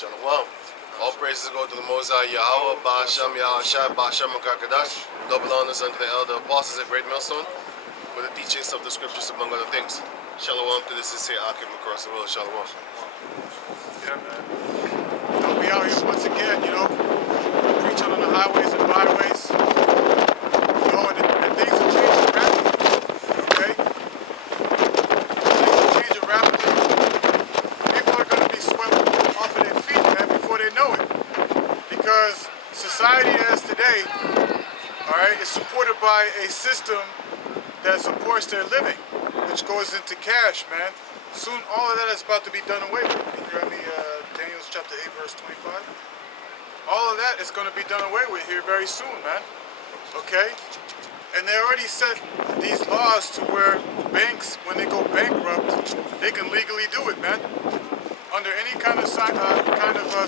Shalom. All praises go to the Most High Yahweh, Ba'asham Yahushai, Ba'asham Makakadash. Double honors unto the elder apostles at Great Millstone for the teachings of the scriptures, among other things. Shalom to this is here Akim across the world. Shalom. Yeah, man. We out here once again, preaching on the highways and byways. And things are changing rapidly. Okay? Things are changing rapidly. People are going to be swept off of their feet, man, before they know it. Because society as today, alright, is supported by a system that supports their living, which goes into cash, man. Soon all of that is about to be done away with. Can you grab me Daniel chapter 8 verse 25? All of that is going to be done away with here very soon, man. Okay? And they already set these laws to where banks, when they go bankrupt, they can legally do it, man. Under any kind of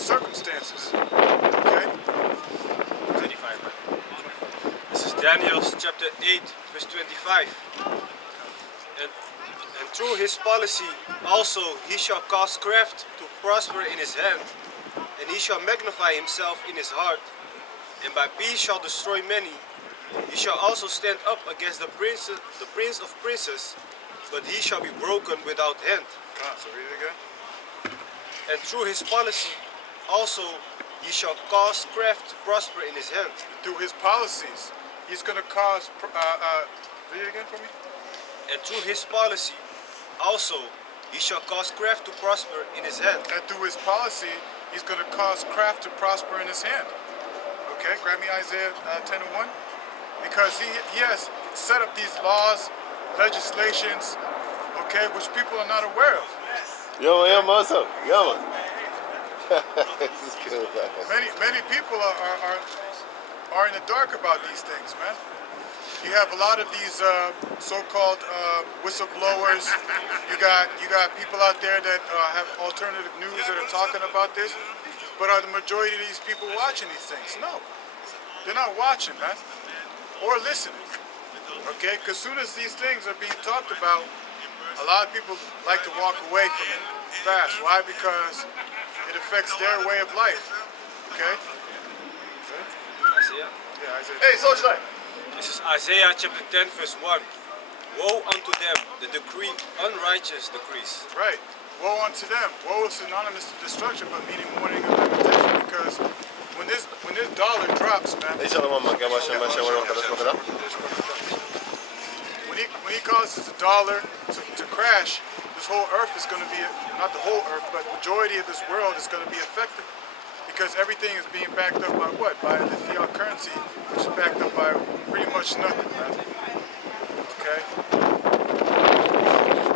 circumstances. Okay? 25, man. This is Daniel chapter 8 verse 25. And through his policy also he shall cause craft to prosper in his hand, and he shall magnify himself in his heart, and by peace shall destroy many. He shall also stand up against the prince of princes, but he shall be broken without hand. So read it again. And through his policy also he shall cause craft to prosper in his hand. Through his policies, he's going to cause... read it again for me. And through his policy also he shall cause craft to prosper in his hand. And through his policy, he's going to cause craft to prosper in his hand. Okay, grab me Isaiah 10:1. Because he has set up these laws, legislations, okay, which people are not aware of. Yo, what's up? Yo. This is cool, man. Many people are in the dark about these things, man. You have a lot of these so-called whistleblowers. You got people out there that have alternative news that are talking about this. But are the majority of these people watching these things? No, they're not watching, man, or listening. Okay, because soon as these things are being talked about, a lot of people like to walk away from it fast. Why? Because it affects their way of life. Okay. Isaiah. Yeah, Isaiah. Hey, Social. This is Isaiah chapter 10 verse 1. Woe unto them that decree unrighteous decrees. Right. Woe unto them. Woe is synonymous to destruction, but meaning mourning and lamentation. Because when this dollar drops, man. Hey, Shalom, man. When he causes the dollar to crash, this whole earth is going to be, not the whole earth, but the majority of this world is going to be affected. Because everything is being backed up by what? By the fiat currency, which is backed up by pretty much nothing, man. Okay?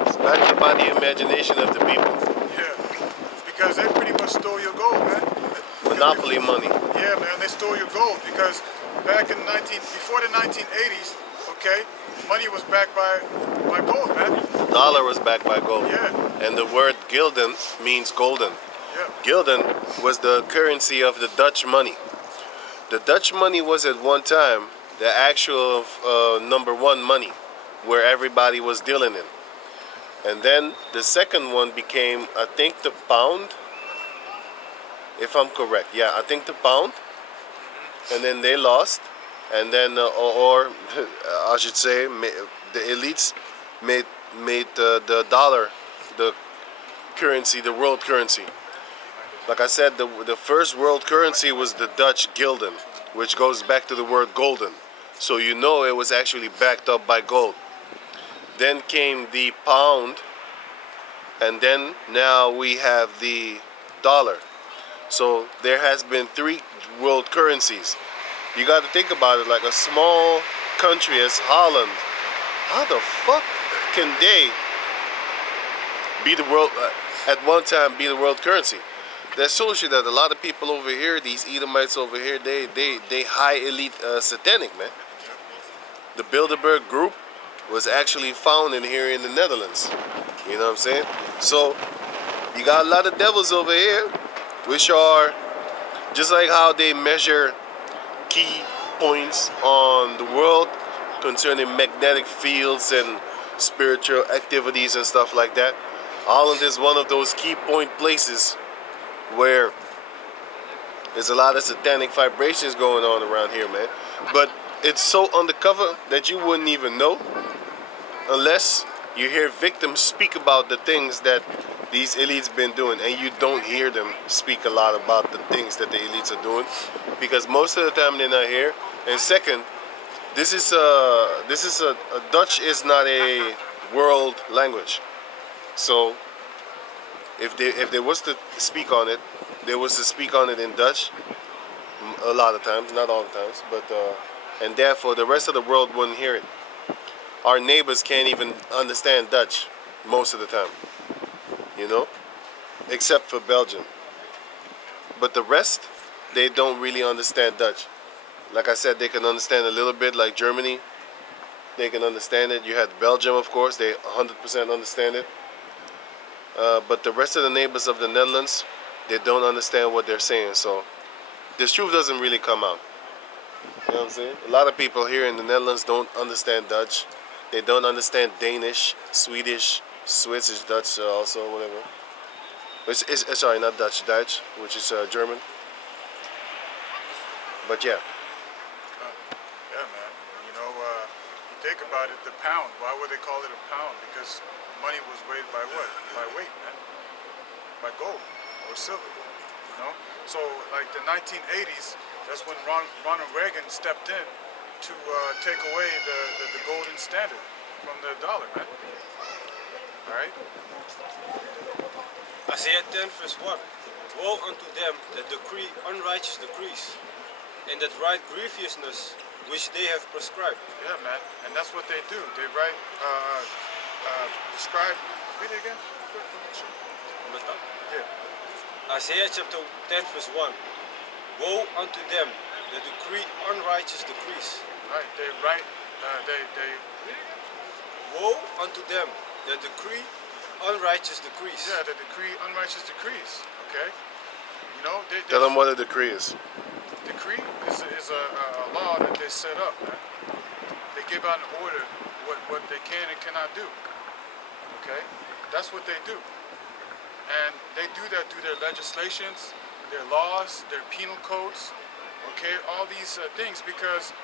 It's backed up by the imagination of the people. Yeah. Because they pretty much stole your gold, man. Monopoly money. Yeah, man, they stole your gold. Because back in before the 1980s, okay, money was backed by gold, man. The dollar was backed by gold. Yeah. And the word gulden means golden. Yeah. Gulden was the currency of the Dutch money. The Dutch money was at one time the actual #1 money where everybody was dealing in. And then the second one became, I think, the pound, if I'm correct. Yeah, I think the pound. And then they lost. And then, or I should say, the elites made the dollar the currency, the world currency. Like I said, the first world currency was the Dutch gulden, which goes back to the word golden. So you know it was actually backed up by gold. Then came the pound, and then now we have the dollar. So there has been 3 world currencies. You got to think about it, like a small country as Holland. How the fuck can they be the world, at one time be the world currency? That shows you that a lot of people over here, these Edomites over here, they high elite satanic, man. The Bilderberg group was actually founded here in the Netherlands. You know what I'm saying? So you got a lot of devils over here, which are just like how they measure key points on the world concerning magnetic fields and spiritual activities and stuff like that. Holland is one of those key point places where There's a lot of satanic vibrations going on around here, man. But it's so undercover that you wouldn't even know unless you hear victims speak about the things that these elites been doing, and you don't hear them speak a lot about the things that the elites are doing, because most of the time they're not here. And second, this is a Dutch is not a world language, so if they was to speak on it, they was to speak on it in Dutch a lot of times, not all the times, but and therefore the rest of the world wouldn't hear it. Our neighbors can't even understand Dutch most of the time, you know, except for Belgium. But the rest, they don't really understand Dutch. Like I said, they can understand a little bit, like Germany. They can understand it. You had Belgium, of course. They 100% understand it. But the rest of the neighbors of the Netherlands, they don't understand what they're saying. So this truth doesn't really come out. You know what I'm saying? A lot of people here in the Netherlands don't understand Dutch. They don't understand Danish, Swedish, Swiss, Dutch also, whatever. Sorry, not Dutch, Dutch, which is German. But yeah. Yeah, man. You know, you think about it, the pound. Why would they call it a pound? Because money was weighed by what? By weight, man. By gold or silver. You know. So, like the 1980s, that's when Ronald Reagan stepped in to take away the golden standard from the dollar, man. All right. Isaiah 10 verse 1. Woe unto them that decree unrighteous decrees, and that write grievousness which they have prescribed. Yeah, man. And that's what they do. They write, prescribe. Read it again. Yeah. Isaiah chapter 10 verse 1. Woe unto them that decree unrighteous decrees. Right. They write. Woe unto them that decree unrighteous decrees. Yeah, they decree unrighteous decrees. Okay. You know, Tell them what a decree is. Decree is a law that they set up, man. They give out an order what they can and cannot do. Okay? That's what they do. And they do that through their legislations, their laws, their penal codes, okay? All these things, because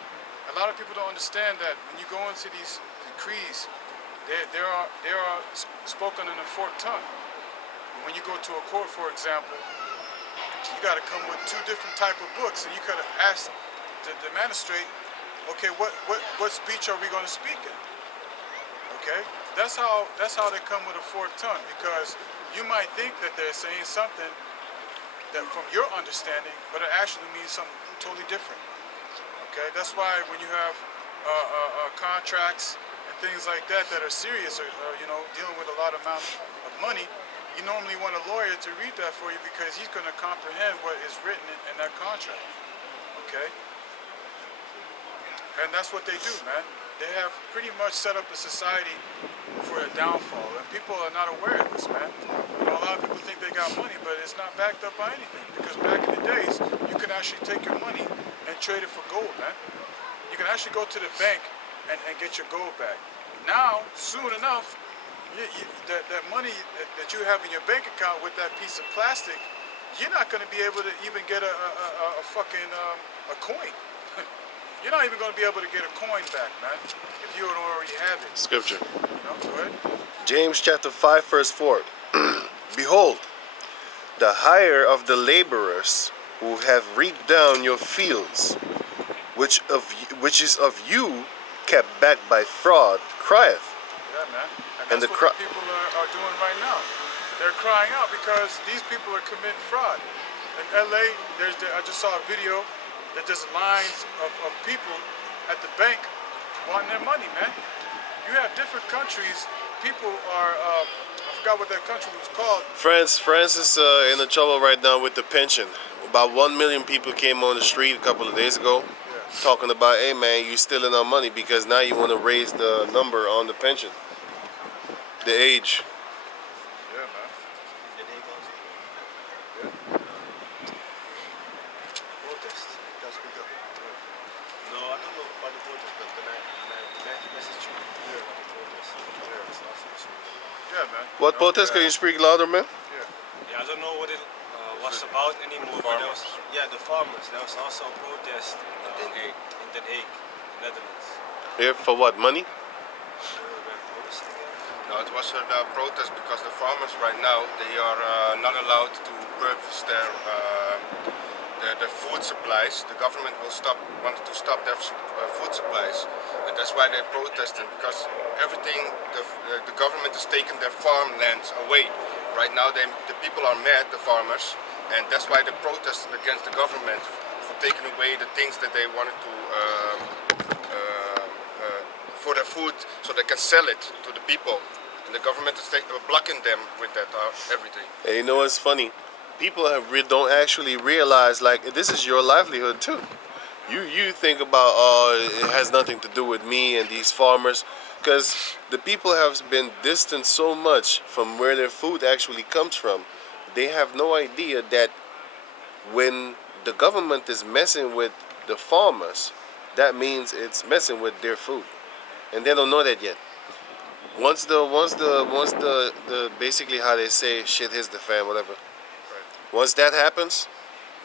a lot of people don't understand that when you go into these decrees, they are spoken in a forked tongue. When you go to a court, for example, you got to come with two different type of books, and you could have asked the magistrate, okay, what speech are we going to speak in? Okay, that's how they come with a forked tongue, because you might think that they're saying something that from your understanding, but it actually means something totally different. Okay, that's why when you have contracts and things like that that are serious, or you know, dealing with a lot amount of money, you normally want a lawyer to read that for you, because he's going to comprehend what is written in that contract. Okay? And that's what they do, man. They have pretty much set up a society for a downfall, and people are not aware of this, man. You know, a lot of people think they got money, but it's not backed up by anything, because back in the days, you can actually take your money and trade it for gold, man. You can actually go to the bank and get your gold back. Now, soon enough, that money that you have in your bank account with that piece of plastic, you're not going to be able to even get a fucking a coin. You're not even going to be able to get a coin back, man, if you don't already have it. Scripture. You know, go ahead. James chapter 5 verse 4. Behold, the hire of the laborers who have reaped down your fields, which is of you kept back by fraud, crieth. Yeah, man. And That's what the people are doing right now. They're crying out because these people are committing fraud. In LA, I just saw a video that there's lines of people at the bank wanting their money, man. You have different countries. People are, I forgot what that country was called. France is in the trouble right now with the pension. About 1 million people came on the street a couple of days ago talking about, hey man, you stealing our money because now you want to raise the number on the pension. The age. Yeah, man. Protest. Can speak up. No, I don't know about the protest, but the message about the protest. Yeah, man. What protest? Can you speak louder, man? Yeah. Yeah, I don't know what was about anymore. But there was, yeah, the farmers. There was also a protest in Den Haag, Netherlands. Here for what? Money? No, it was a protest because the farmers right now, they are not allowed to purchase their food supplies. The government wanted to stop their food supplies, and that's why they're protesting, because everything, the government is taking their farmlands away. Right now the people are mad, the farmers, and that's why they're protesting against the government for taking away the things that they wanted to for their food, so they can sell it to the people. And the government is blocking them with that everything. And you know what's funny? People don't actually realize, like, this is your livelihood too. You think about, it has nothing to do with me and these farmers, because the people have been distant so much from where their food actually comes from. They have no idea that when the government is messing with the farmers, that means it's messing with their food, and they don't know that yet. Once the basically, how they say, shit hits the fan, whatever. Once that happens,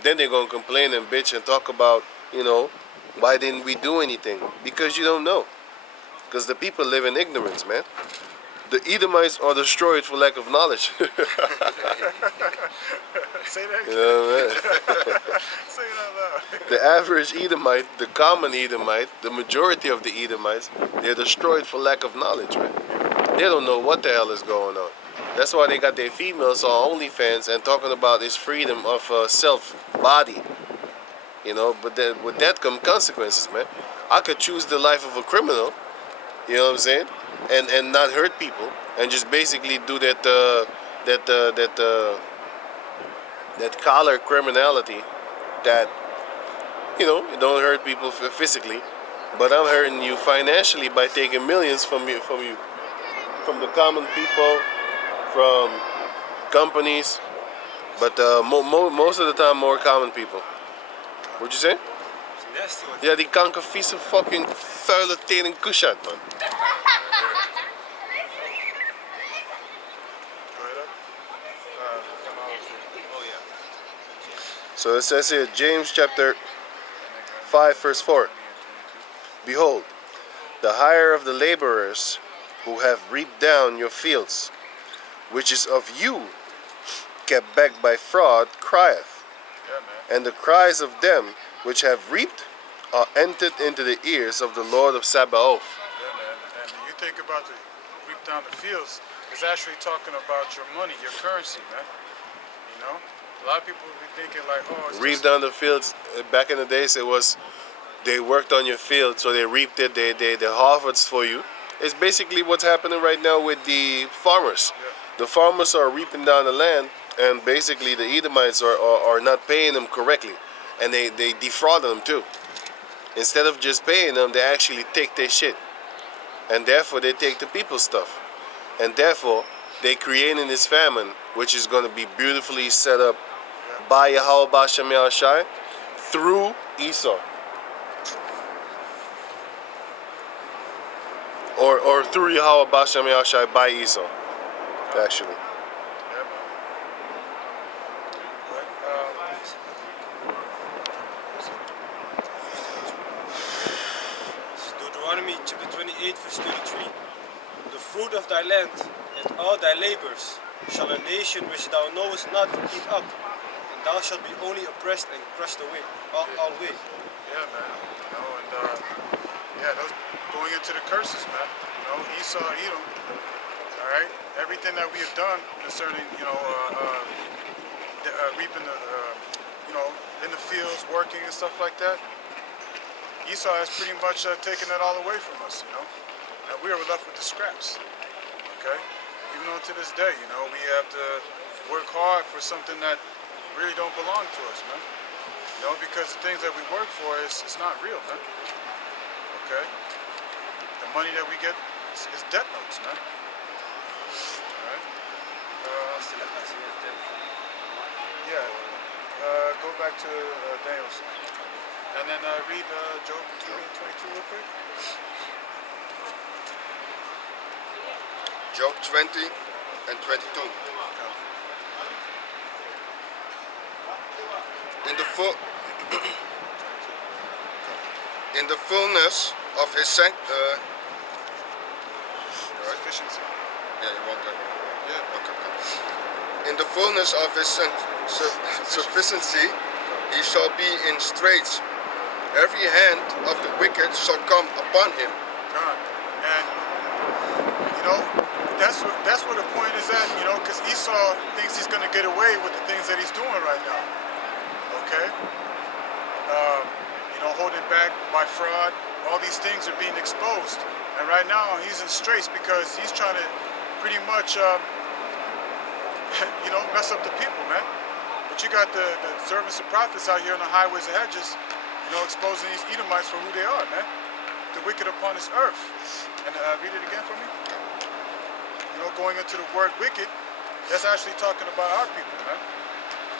then they're gonna complain and bitch and talk about, why didn't we do anything? Because you don't know. Because the people live in ignorance, man. The Edomites are destroyed for lack of knowledge. Say that again. You know what I mean? Say it out loud. The average Edomite, the common Edomite, the majority of the Edomites, they're destroyed for lack of knowledge, man. They don't know what the hell is going on. That's why they got their females on OnlyFans and talking about this freedom of self-body. But then with that come consequences, man. I could choose the life of a criminal, you know what I'm saying, and not hurt people, and just basically do that collar criminality that, it don't hurt people physically, but I'm hurting you financially by taking millions from you, from the common people, from companies, but most of the time more common people. What'd you say? It's nasty. Ja, die kankervieze fucking vuile tering kushat, man. Oh yeah. So it says here, James chapter 5 verse 4. Behold, the hire of the laborers who have reaped down your fields, which is of you, kept back by fraud, crieth. Yeah, man. And the cries of them which have reaped are entered into the ears of the Lord of Sabaoth. Yeah, man. And you think about the reap down the fields, it's actually talking about your money, your currency, man. A lot of people will be thinking like, oh, it's Reap just, down the fields, back in the days it was, they worked on your field, so they reaped it, they harvest for you. It's basically what's happening right now with the farmers. Yeah. The farmers are reaping down the land, and basically the Edomites are not paying them correctly, and they defraud them too. Instead of just paying them, they actually take their shit, and therefore they take the people's stuff, and therefore they creating this famine, which is going to be beautifully set up by Yahweh Bashem Yahushai through Esau, or through Yahweh Bashem Yahushai by Esau, actually. yeah, man. Deuteronomy chapter 28 verse 33. The fruit of thy land and all thy labors shall a nation which thou knowest not eat up, and thou shalt be only oppressed and crushed away, all way. Yeah, man. Those going into the curses, man. Esau, Edom. All right. Everything that we have done concerning, reaping the, in the fields, working and stuff like that. Esau has pretty much taken that all away from us, and we are left with the scraps. Okay. Even on to this day, we have to work hard for something that really don't belong to us, man. Because the things that we work for it's not real, man. Okay? The money that we get is debt notes, man. Alright? Go back to Daniel's. And then read Job 2 and 22 real quick. Job 20 and 22. in the full in the fullness of his Sufficiency. yeah, you want that? Yeah. Okay. In the fullness of his sufficiency, he shall be in straits. Every hand of the wicked shall come upon him. God. And that's where the point is at, because Esau thinks he's going to get away with the things that he's doing right now. Okay? Holding back by fraud, all these things are being exposed. And right now he's in straits because he's trying to pretty much, mess up the people, man. But you got the servants and prophets out here on the highways and hedges, exposing these Edomites for who they are, man. The wicked upon this earth. And read it again for me. Going into the word wicked, that's actually talking about our people, man.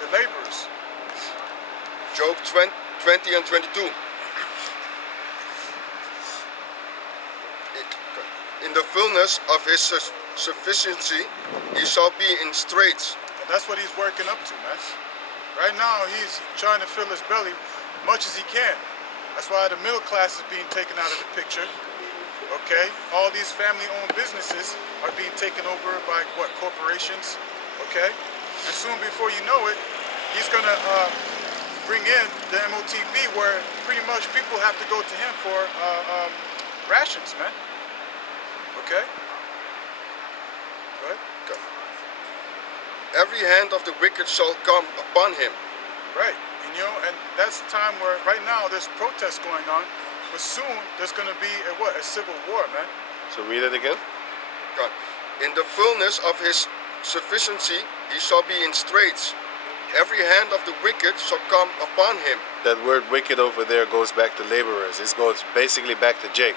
The laborers. Job 20 and 22. In the fullness of his sufficiency, he shall be in straits. And that's what he's working up to, man. Right now, he's trying to fill his belly much as he can. That's why the middle class is being taken out of the picture. Okay? All these family-owned businesses are being taken over by, corporations? Okay? And soon before you know it, he's going to bring in the MOTB where pretty much people have to go to him for rations, man. Okay? Go ahead. Okay. Every hand of the wicked shall come upon him. Right. And that's the time where right now there's protests going on, but soon there's going to be a civil war, man. So read it again. God. In the fullness of his sufficiency, he shall be in straits. Every hand of the wicked shall come upon him. That word wicked over there goes back to laborers. It goes basically back to Jake.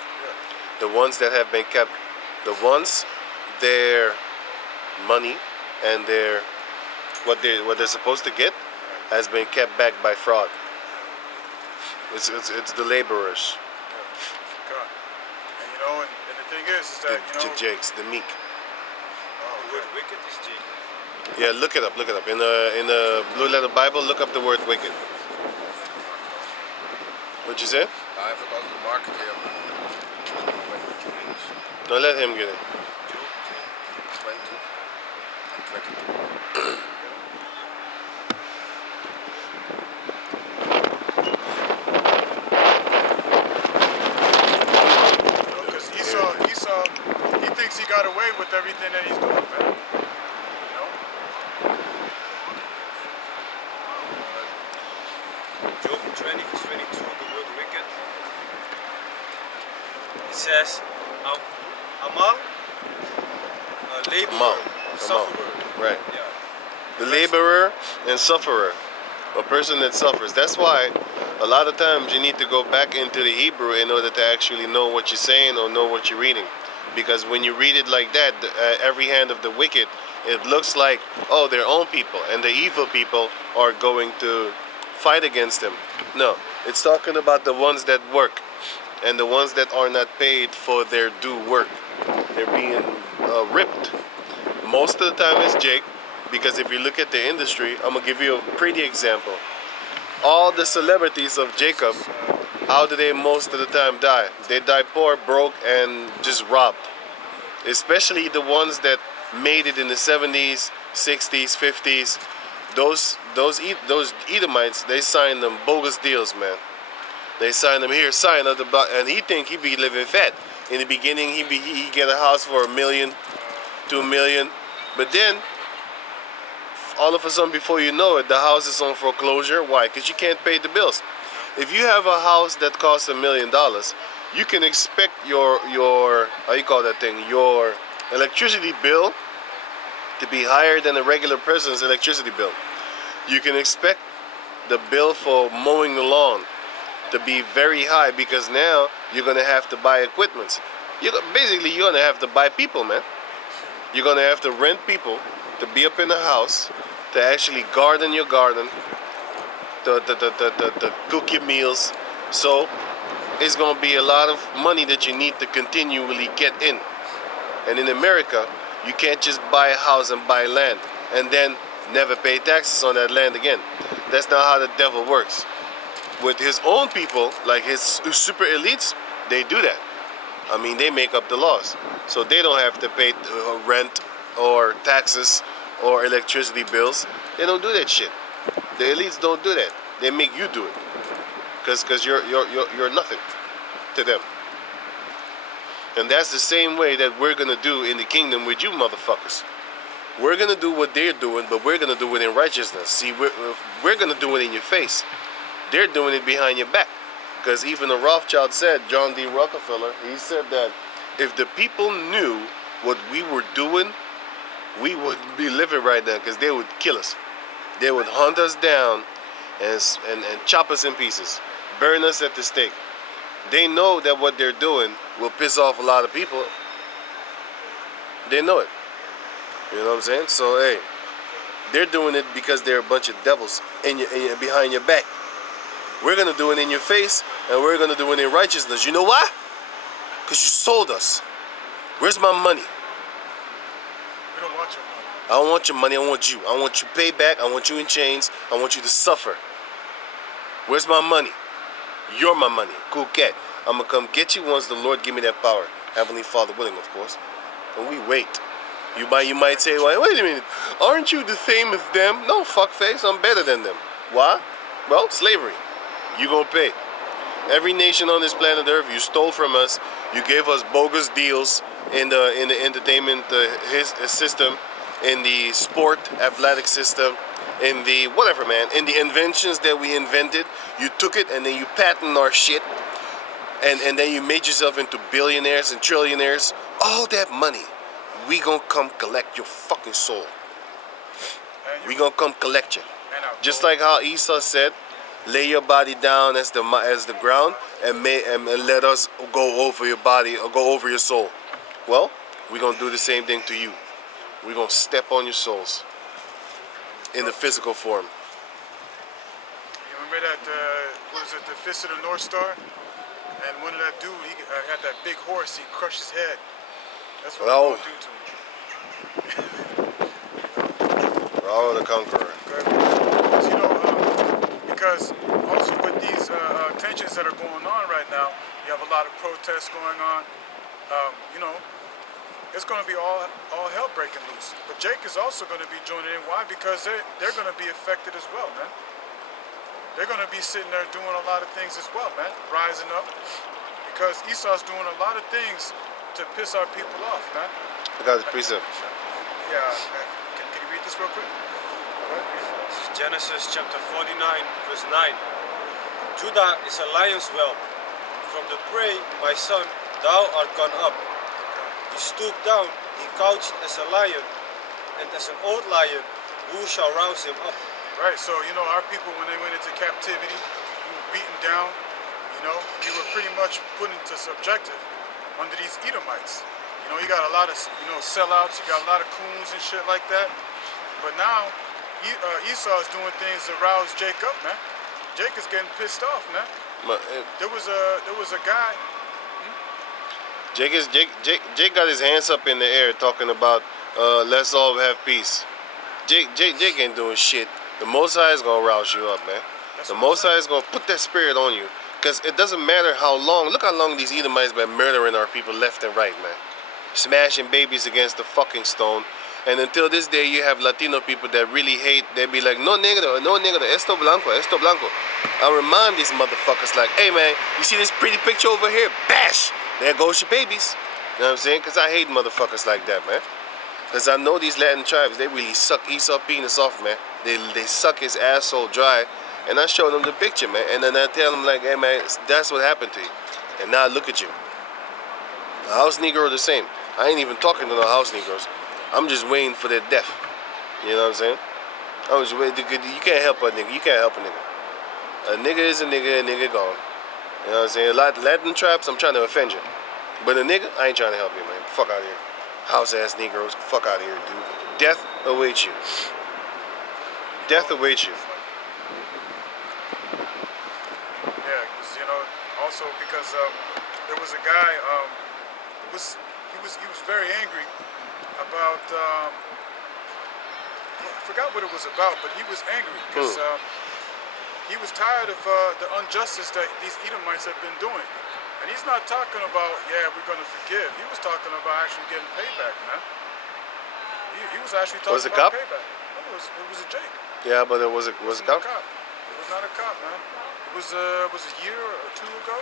The ones that have been kept, the ones, their money and their what they're supposed to get has been kept back by fraud. It's the laborers. God. And and the thing is that The Jakes, the meek. The word wicked is Jake. Yeah, look it up. In the Blue Letter Bible, look up the word wicked. What you say? I forgot to mark it here. No, let him get it. 20 and 22. Because Esau, he thinks he got away with everything that he's doing, man. Job 20 verse 22, the word wicked. It says, Amal, laborer, Amal. sufferer. Right. Yeah. The laborer and sufferer. A person that suffers. That's why a lot of times you need to go back into the Hebrew in order to actually know what you're saying or know what you're reading. Because when you read it like that, every hand of the wicked, it looks like, oh, their own people. And the evil people are going to fight against them. No, it's talking about the ones that work. And the ones that are not paid for their due work. They're being ripped. Most of the time it's Jake. Because if you look at the industry, I'm going to give you a pretty example. All the celebrities of Jacob, how do they most of the time die? They die poor, broke, and just robbed. Especially the ones that made it in the 70s, 60s, 50s. Those Edomites, they signed them bogus deals, man. They signed them here, sign at the and he think he be living fat. In the beginning, he get a house for $1 million, $2 million, but then all of a sudden, before you know it, the house is on foreclosure. Why? Because you can't pay the bills. If you have a house that costs $1 million, you can expect your how you call that thing, your electricity bill to be higher than a regular person's electricity bill. You can expect the bill for mowing the lawn to be very high because now you're gonna have to buy equipment. Basically, you're gonna have to buy people, man. You're gonna have to rent people to be up in the house, to actually garden your garden, to cook your meals. So it's going to be a lot of money that you need to continually get in. And in America, you can't just buy a house and buy land and then never pay taxes on that land again. That's not how the devil works. With his own people, like his super elites, they do that. I mean, they make up the laws. So they don't have to pay rent or taxes or electricity bills. They don't do that shit. The elites don't do that. They make you do it. Because you're nothing to them. And that's the same way that we're going to do in the kingdom with you motherfuckers. We're going to do what they're doing, but we're going to do it in righteousness. See, we're going to do it in your face. They're doing it behind your back. Because even the Rothschild said, John D. Rockefeller, he said that if the people knew what we were doing, we wouldn't be living right now, because they would kill us. They would hunt us down and chop us in pieces, burn us at the stake. They know that what they're doing will piss off a lot of people. They know it. You know what I'm saying? So, hey, they're doing it because they're a bunch of devils behind your back. We're going to do it in your face, and we're going to do it in righteousness. You know why? Because you sold us. Where's my money? We don't want your money. I don't want your money. I want you. I want you paid back. I want you in chains. I want you to suffer. Where's my money? You're my money. Cool cat. I'm going to come get you once the Lord give me that power. Heavenly Father willing, of course. And we wait. You might say, well, wait a minute. Aren't you the same as them? No, fuckface. I'm better than them. Why? Well, slavery. You gonna pay. Every nation on this planet Earth, you stole from us. You gave us bogus deals in the entertainment system, in the sport athletic system, in the whatever, man, in the inventions that we invented. You took it and then you patented our shit, and then you made yourself into billionaires and trillionaires. All that money, we gonna come collect your fucking soul. We gonna come collect you. Just like how Esau said, lay your body down as the ground and let us go over your body or go over your soul. Well, we're going to do the same thing to you. We're going to step on your souls in the physical form. You remember that, what was it, the Fist of the North Star? And one of that dude, he had that big horse, he crushed his head. That's what we're going to do to him. Oh, the Conqueror. You know, because also with these tensions that are going on right now, you have a lot of protests going on. You know, it's going to be all hell breaking loose. But Jake is also going to be joining in. Why? Because they're going to be affected as well, man. They're going to be sitting there doing a lot of things as well, man. Rising up. Because Esau's doing a lot of things to piss our people off, man. I got the precept. Yeah. Can you read this real quick? Genesis chapter 49, verse 9. Judah is a lion's whelp. From the prey, my son, thou art gone up. He stooped down, he couched as a lion, and as an old lion, who shall rouse him up? Right, so, you know, our people, when they went into captivity, we were beaten down, you know, we were pretty much put into subjective under these Edomites. You know, you got a lot of, you know, sellouts, you got a lot of coons and shit like that. But now, Esau is doing things to rouse Jake up, man. Jake is getting pissed off, man. There was a guy. Jake got his hands up in the air talking about let's all have peace. Jake ain't doing shit. The Most High is gonna rouse you up, man. The Most High is gonna put that spirit on you, because it doesn't matter how long. Look how long these Edomites been murdering our people left and right, man. Smashing babies against the fucking stone. And until this day, you have Latino people that really hate. They be like, no negro, esto blanco, esto blanco. I remind these motherfuckers like, hey man, you see this pretty picture over here? Bash! There goes your babies. You know what I'm saying? Because I hate motherfuckers like that, man. Because I know these Latin tribes, they really suck Esau penis off, man. They suck his asshole dry. And I show them the picture, man. And then I tell them like, hey man, that's what happened to you. And now look at you. The house Negro the same. I ain't even talking to no house Negroes. I'm just waiting for their death. You know what I'm saying? I'm just waiting. You can't help a nigga. You can't help a nigga. A nigga is a nigga gone. You know what I'm saying? Latin traps, I'm trying to offend you. But a nigga, I ain't trying to help you, man. Fuck out of here. House ass Negroes, fuck out of here, dude. Death awaits you. Death awaits you. Yeah, because, you know, also because there was a guy, he was very angry about, I forgot what it was about, but he was angry because he was tired of the injustice that these Edomites have been doing. And he's not talking about, yeah, we're going to forgive. He was talking about actually getting payback, man. He was actually talking Was it about cop? payback. No, it was a Jake. Yeah, but it was a cop. It was not a cop, man. It was a year or two ago.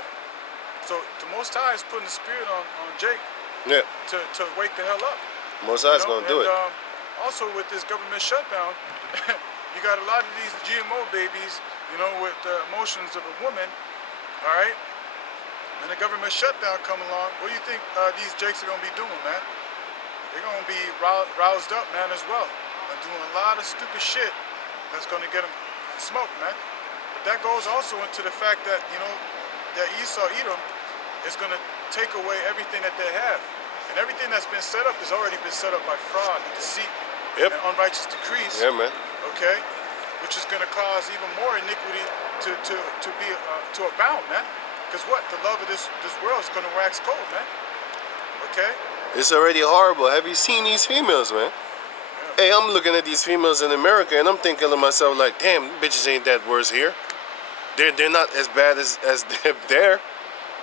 So the Most High is putting the spirit on Jake Yeah, to wake the hell up. Most High's gonna do it. Also with this government shutdown, you got a lot of these GMO babies, you know, with the emotions of a woman, all right? And the government shutdown come along, what do you think these Jakes are gonna be doing, man? They're gonna be roused up, man, as well. And doing a lot of stupid shit that's gonna get them smoked, man. But that goes also into the fact that, you know, that Esau, Edom, is gonna take away everything that they have. And everything that's been set up has already been set up by fraud and deceit Yep. and unrighteous decrees. Yeah, man. Okay? Which is gonna cause even more iniquity to abound, man. Because what? The love of this world is gonna wax cold, man. Okay? It's already horrible. Have you seen these females, man? Hey, I'm looking at these females in America and I'm thinking to myself like, damn, bitches ain't that worse here. They're not as bad as they're there.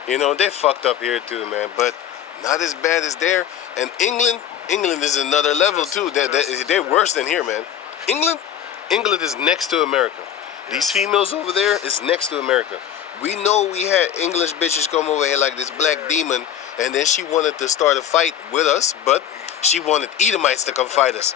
You know, they're fucked up here too, man. But not as bad as there. And England is another level too. They're worse than here, man. England is next to America. These females over there is next to America. We know we had English bitches come over here like this black demon, and then she wanted to start a fight with us, but she wanted Edomites to come fight us.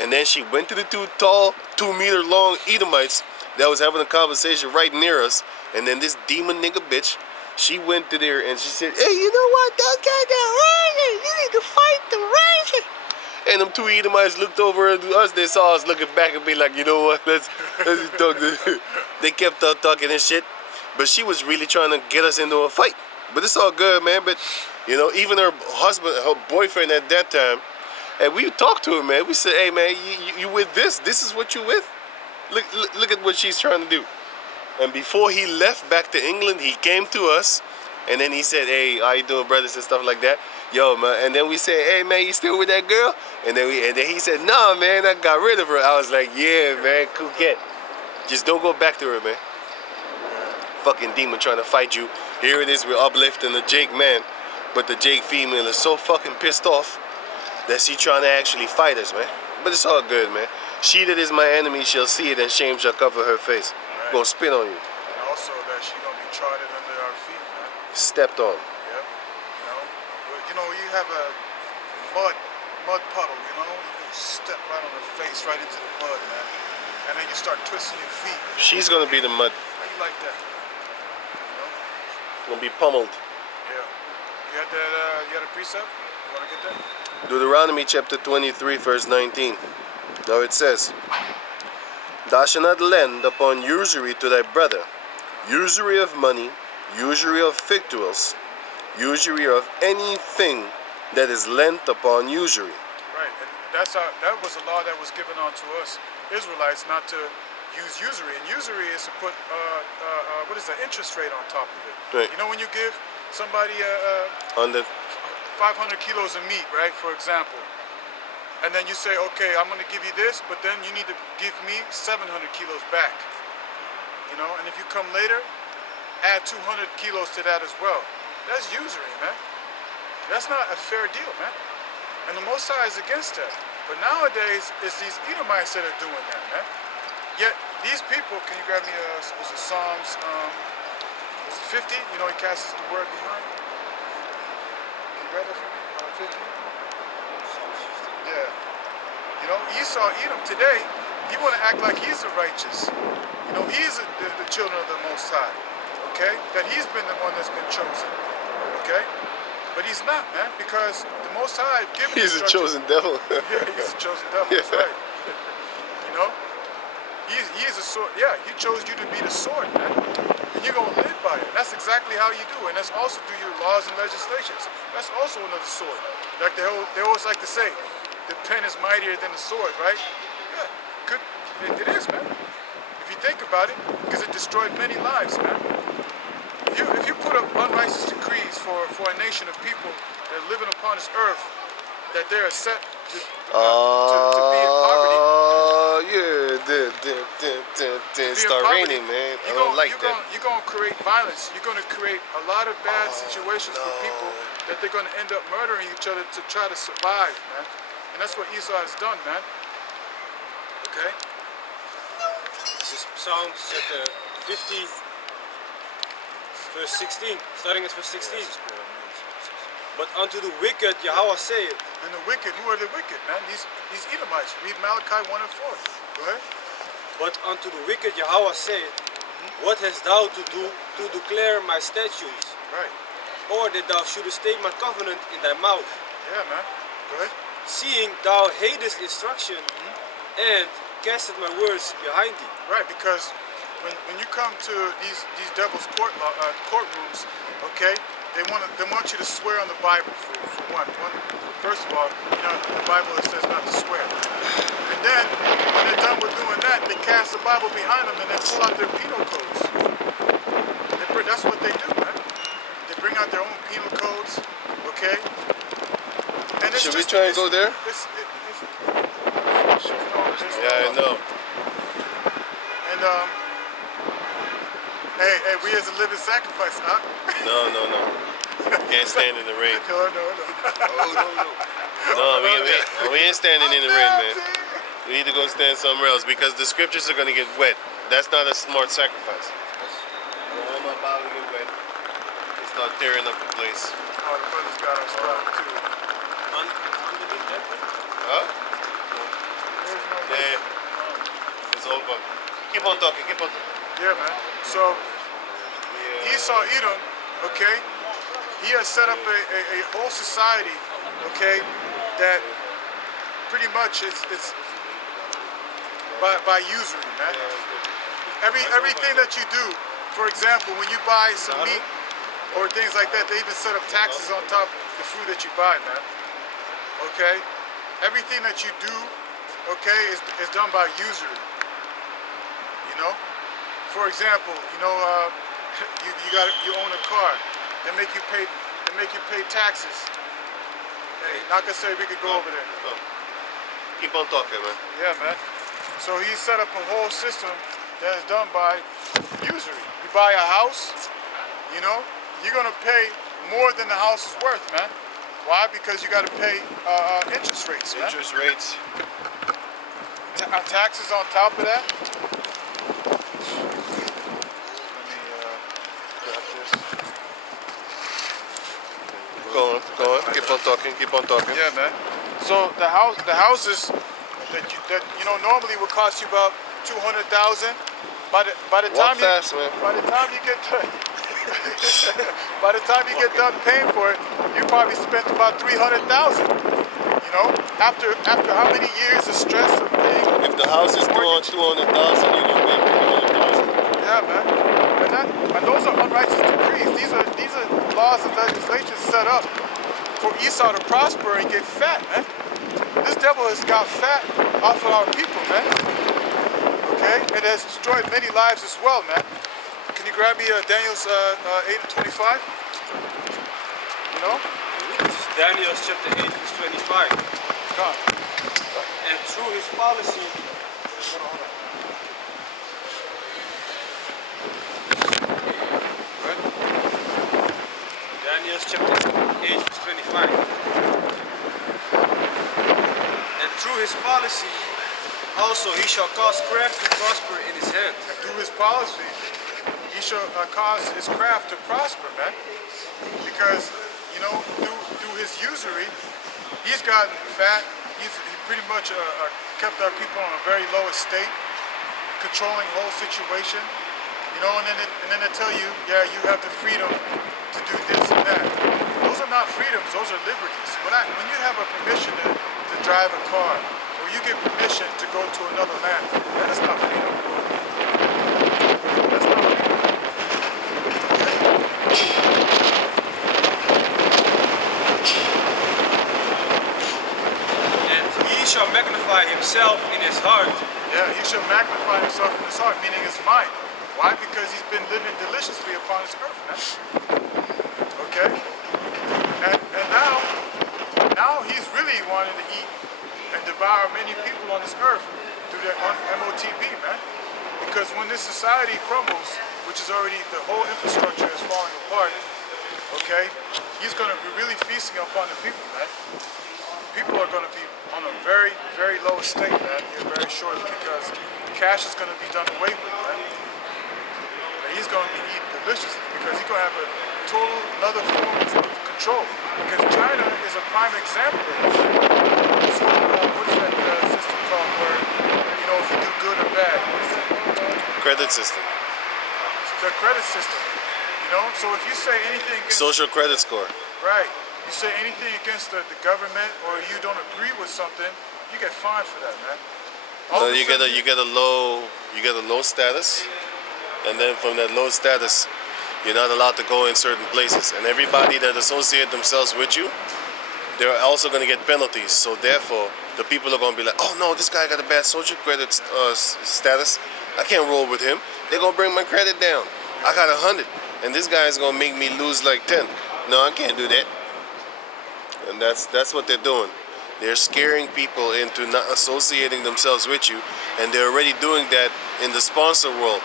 And then she went to the two tall, 2 meter long Edomites that was having a conversation right near us. And then this demon nigga bitch, she went to there and she said, hey, you know what? Those guys are raging. You need to fight the raging. And them two Edomites looked over at us. They saw us looking back and be like, you know what? Let's talk. They kept on talking and shit. But she was really trying to get us into a fight. But it's all good, man. But, you know, even her husband, her boyfriend at that time, and we talked to him, man. We said, hey, man, you with this? This is what you with? Look at what she's trying to do. And before he left back to England, he came to us. And then he said, hey, how you doing, brothers, and stuff like that. Yo, man. And then we said, hey, man, you still with that girl? And then he said, nah, man, I got rid of her. I was like, yeah, man, cool cat. Just don't go back to her, man. Fucking demon trying to fight you. Here it is, we're uplifting the Jake man. But the Jake female is so fucking pissed off that she trying to actually fight us, man. But it's all good, man. She that is my enemy shall see it, and shame shall cover her face. Right. Gonna spit on you. And also that she gonna be trodden under our feet, man. Stepped on. Yep. You know, you have a mud puddle, you know, you can step right on her face, right into the mud, man. And then you start twisting your feet. She's gonna be the mud. How you like that? You know? Gonna be pummeled. Yeah. You had that, you had a precept? You wanna get that? Deuteronomy chapter 23, verse 19. Now it says, thou shalt not lend upon usury to thy brother, usury of money, usury of victuals, usury of anything that is lent upon usury. Right, and that was a law that was given unto us Israelites not to use usury. And usury is to put what is the interest rate on top of it. Right. You know, when you give somebody On the 500 kilos of meat, right, for example, and then you say, okay, I'm going to give you this, but then you need to give me 700 kilos back. You know, and if you come later, add 200 kilos to that as well. That's usury, man. That's not a fair deal, man. And the Most High is against that. But nowadays, it's these Edomites that are doing that, man. Yet, these people, can you grab me was it Psalms, was it 50? You know, he casts the word behind. Can you grab that for me? 50? Yeah. You know, Esau, Edom, today, he want to act like he's the righteous. You know, he's the children of the Most High. Okay? That he's been the one that's been chosen. Okay? But he's not, man, because the Most High given he's a chosen devil. Yeah, he's a chosen devil, that's right. You know? He's a sword. Yeah, he chose you to be the sword, man. And you're going to live by it. That's exactly how you do. And that's also through your laws and legislations. That's also another sword. Like they always like to say, the pen is mightier than the sword, right? Yeah, it is, man. If you think about it, because it destroyed many lives, man. If you put up unrighteous decrees for a nation of people that are living upon this earth, that they are set to be in poverty. be in start poverty, raining, man. I don't like that. You're gonna create violence. You're gonna create a lot of bad situations for people that they're gonna end up murdering each other to try to survive, man. And that's what Esau has done, man. Okay? This is Psalms chapter 50, verse 16. Starting at verse 16. But unto the wicked Yahweh saith. And the wicked, who are the wicked, man? These Edomites. Read Malachi 1 and 4. Go ahead. But unto the wicked Yahweh saith, what hast thou to do to declare my statutes? Right. Or that thou shouldest take my covenant in thy mouth? Yeah, man. Go ahead. Seeing thou hatest instruction and casteth my words behind thee. Right, because when you come to these devil's courtrooms, okay, they want you to swear on the Bible for one. First of all, you know, the Bible it says not to swear. And then when they're done with doing that, they cast the Bible behind them and then pull out their penal codes. That's what they do, man. They bring out their own penal codes, okay? And it's Should we try and go there? Yeah, I know. And hey, we as a living sacrifice, huh? No. Can't stand in the rain. No. No, we ain't standing in the rain, man. We need to go stand somewhere else because the scriptures are gonna get wet. That's not a smart sacrifice. I don't want my Bible to get wet. It's not tearing up the place. Oh, the brothers got us wrong too. Underneath that one? Huh? There's no way. Yeah. It's over. Keep on talking. Yeah, man. So Esau, Edom, okay, he has set up a whole society, okay, that pretty much it's by usury, man. Everything that you do, for example, when you buy some meat or things like that, they even set up taxes on top of the food that you buy, man. Okay? Everything that you do, okay, is done by usury. You know? For example, you know, you own a car. They make you pay taxes. Hey, not gonna say we could go over there. Keep on talking, man. Yeah, man. So he set up a whole system that is done by usury. You buy a house, you know, you're gonna pay more than the house is worth, man. Why? Because you gotta pay interest rates, man. Interest rates. Taxes on top of that. Go on. Keep on talking. Yeah, man. So the houses that you know normally would cost you about $200,000. By the time fast, man. by the time you get done, by the time you get done paying for it, you probably spent about $300,000. You know, after how many years of stress of paying? If the house is $200,000, you're gonna pay $300,000. Yeah, man. And those are unrighteous decrees. These are laws and legislation set up for Esau to prosper and get fat, man. This devil has got fat off of our people, man. Okay? It has destroyed many lives as well, man. Can you grab me Daniel's 8 and 25? You know? This is Daniel chapter 8, verse 25. Come on. And through his policy, Hold on. Daniel chapter 8, verse 25. And through his policy also he shall cause craft to prosper in his hand. And through his policy, he shall cause his craft to prosper, man. Because, you know, through his usury, he's gotten fat. He pretty much kept our people on a very low estate, controlling the whole situation. You know, and then they tell you, yeah, you have the freedom to do this and that. Those are not freedoms, those are liberties. When you have a permission to drive a car, or you get permission to go to another land, that is not freedom. That's not freedom. And he shall magnify himself in his heart. Yeah, he shall magnify himself in his heart, meaning his mind. Why? Because he's been living deliciously upon this earth, man. Okay? And now he's really wanting to eat and devour many people on this earth through their MOTB, man. Because when this society crumbles, which is already, the whole infrastructure is falling apart, okay, he's going to be really feasting upon the people, man. People are going to be on a very, very low estate, man, here very shortly, because cash is going to be done away with, man. And he's going to be eating deliciously because he's going to have a total another form of control. Because China is a prime example of this. So, what is that system called where, you know, if you do good or bad, what is that called? Credit system. The credit system. You know, so if you say anything against... Social credit score. Right. You say anything against the government or you don't agree with something, you get fined for that, man. You get a low status, and then from that low status, you're not allowed to go in certain places. And everybody that associate themselves with you, they're also going to get penalties. So therefore, the people are going to be like, oh no, this guy got a bad social credit status. I can't roll with him. They're going to bring my credit down. I got 100, and this guy is going to make me lose like 10. No, I can't do that. And that's what they're doing. They're scaring people into not associating themselves with you, and they're already doing that in the sponsor world.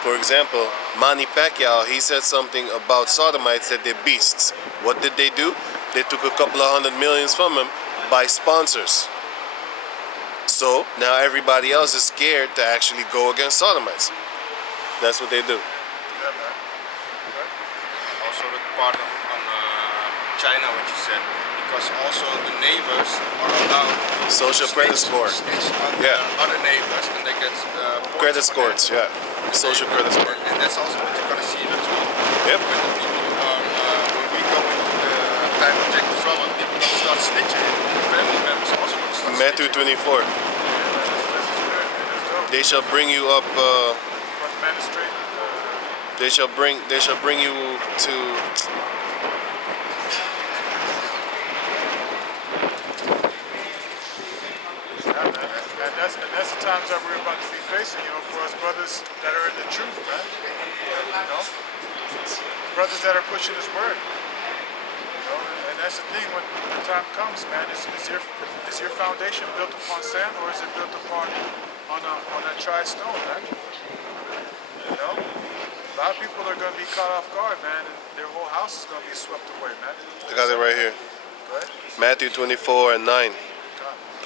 For example, Manny Pacquiao, he said something about sodomites that they're beasts. What did they do? They took a couple of $100 million from him by sponsors. So now everybody else is scared to actually go against sodomites. That's what they do. Yeah, man. Okay. Also the part on China, what you said, because also the neighbors are allowed to Social credit score. snitch on Yeah. other neighbors, and they get points Credit for that. scores, yeah. Social credit score. And that's also what you're gonna see in the tool. Yep. When the people when we go into the time of Jacob Trouble, people gonna start snitching. Family members also gonna start Matthew snitching. 24. This is good, man. That's dope. They shall bring you up. From the magistrate, They shall bring you to. yeah, man. And that's the times that we're about to be facing, you know, for us brothers that are in the truth, man. You know? Brothers that are pushing this word. You know? And that's the thing when the time comes, man, is your foundation built upon sand or is it built upon on a tried stone, man? You know? A lot of people are gonna be caught off guard, man, and their whole house is gonna be swept away, man. I got it right here. Go ahead. Matthew 24 and 9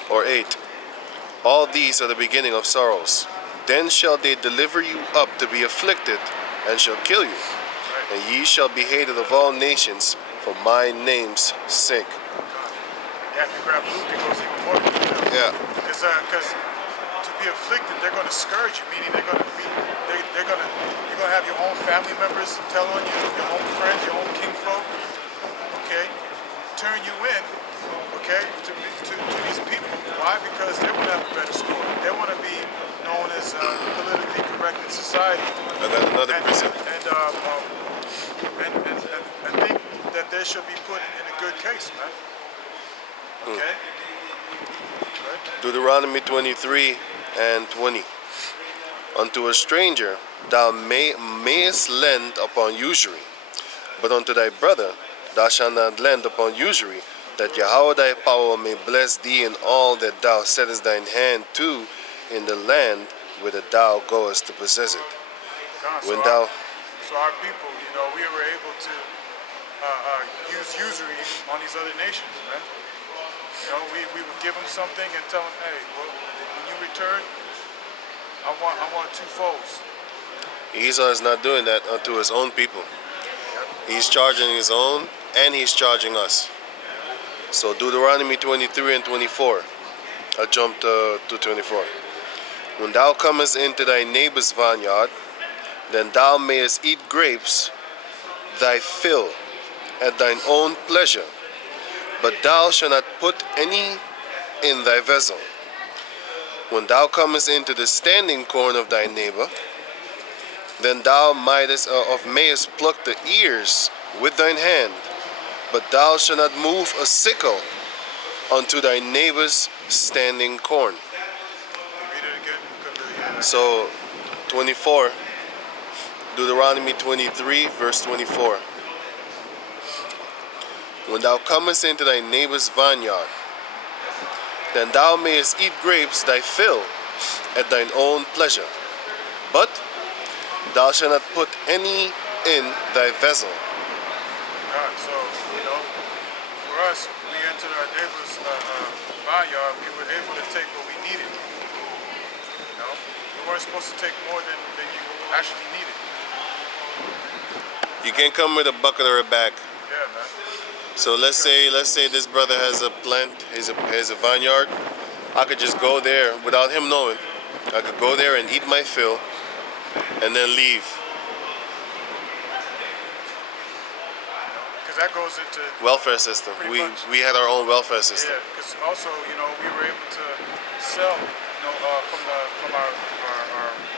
or 8. All these are the beginning of sorrows. Then shall they deliver you up to be afflicted, and shall kill you. And ye shall be hated of all nations for my name's sake. Yeah, if you grab Luke, it goes even more. Yeah. Because to be afflicted, they're going to scourge you, meaning you're going to have your own family members tell on you, your own friends, your own kinfolk, okay, turn you in, okay, to these people. Why? Because they want to have a better score. They want to be known as politically correct in society. I got another prison. And think that they should be put in a good case, man. Okay? Good. Deuteronomy 23 and 20. Unto a stranger thou mayest lend upon usury, but unto thy brother thou shalt not lend upon usury, that Yahweh thy power may bless thee in all that thou settest thine hand to in the land whither thou goest to possess it. God, When so our people, you know, we were able to use usury on these other nations, man. You know, we would give them something and tell them, hey, well, when you return, I want two folds. Esau is not doing that unto his own people. He's charging his own, and he's charging us. So Deuteronomy 23 and 24. I jumped to 24. When thou comest into thy neighbor's vineyard, then thou mayest eat grapes thy fill at thine own pleasure, but thou shalt not put any in thy vessel. When thou comest into the standing corn of thy neighbor, then thou mayest pluck the ears with thine hand, but thou shalt not move a sickle unto thy neighbor's standing corn. Read it again. Couldn't really hear it. So 24, Deuteronomy 23 verse 24. When thou comest into thy neighbor's vineyard, then thou mayest eat grapes thy fill at thine own pleasure, But thou shalt not put any in thy vessel. God, so, for us, we entered our neighbor's vineyard, we were able to take what we needed. We weren't supposed to take more than you actually needed. You can't come with a bucket or a bag. Yeah, man. So let's say this brother has a plant, has a vineyard. I could just go there without him knowing. I could go there and eat my fill and then leave. Because that goes into Welfare system. Pretty much. We had our own welfare system. yeah. Because also, we were able to sell, from our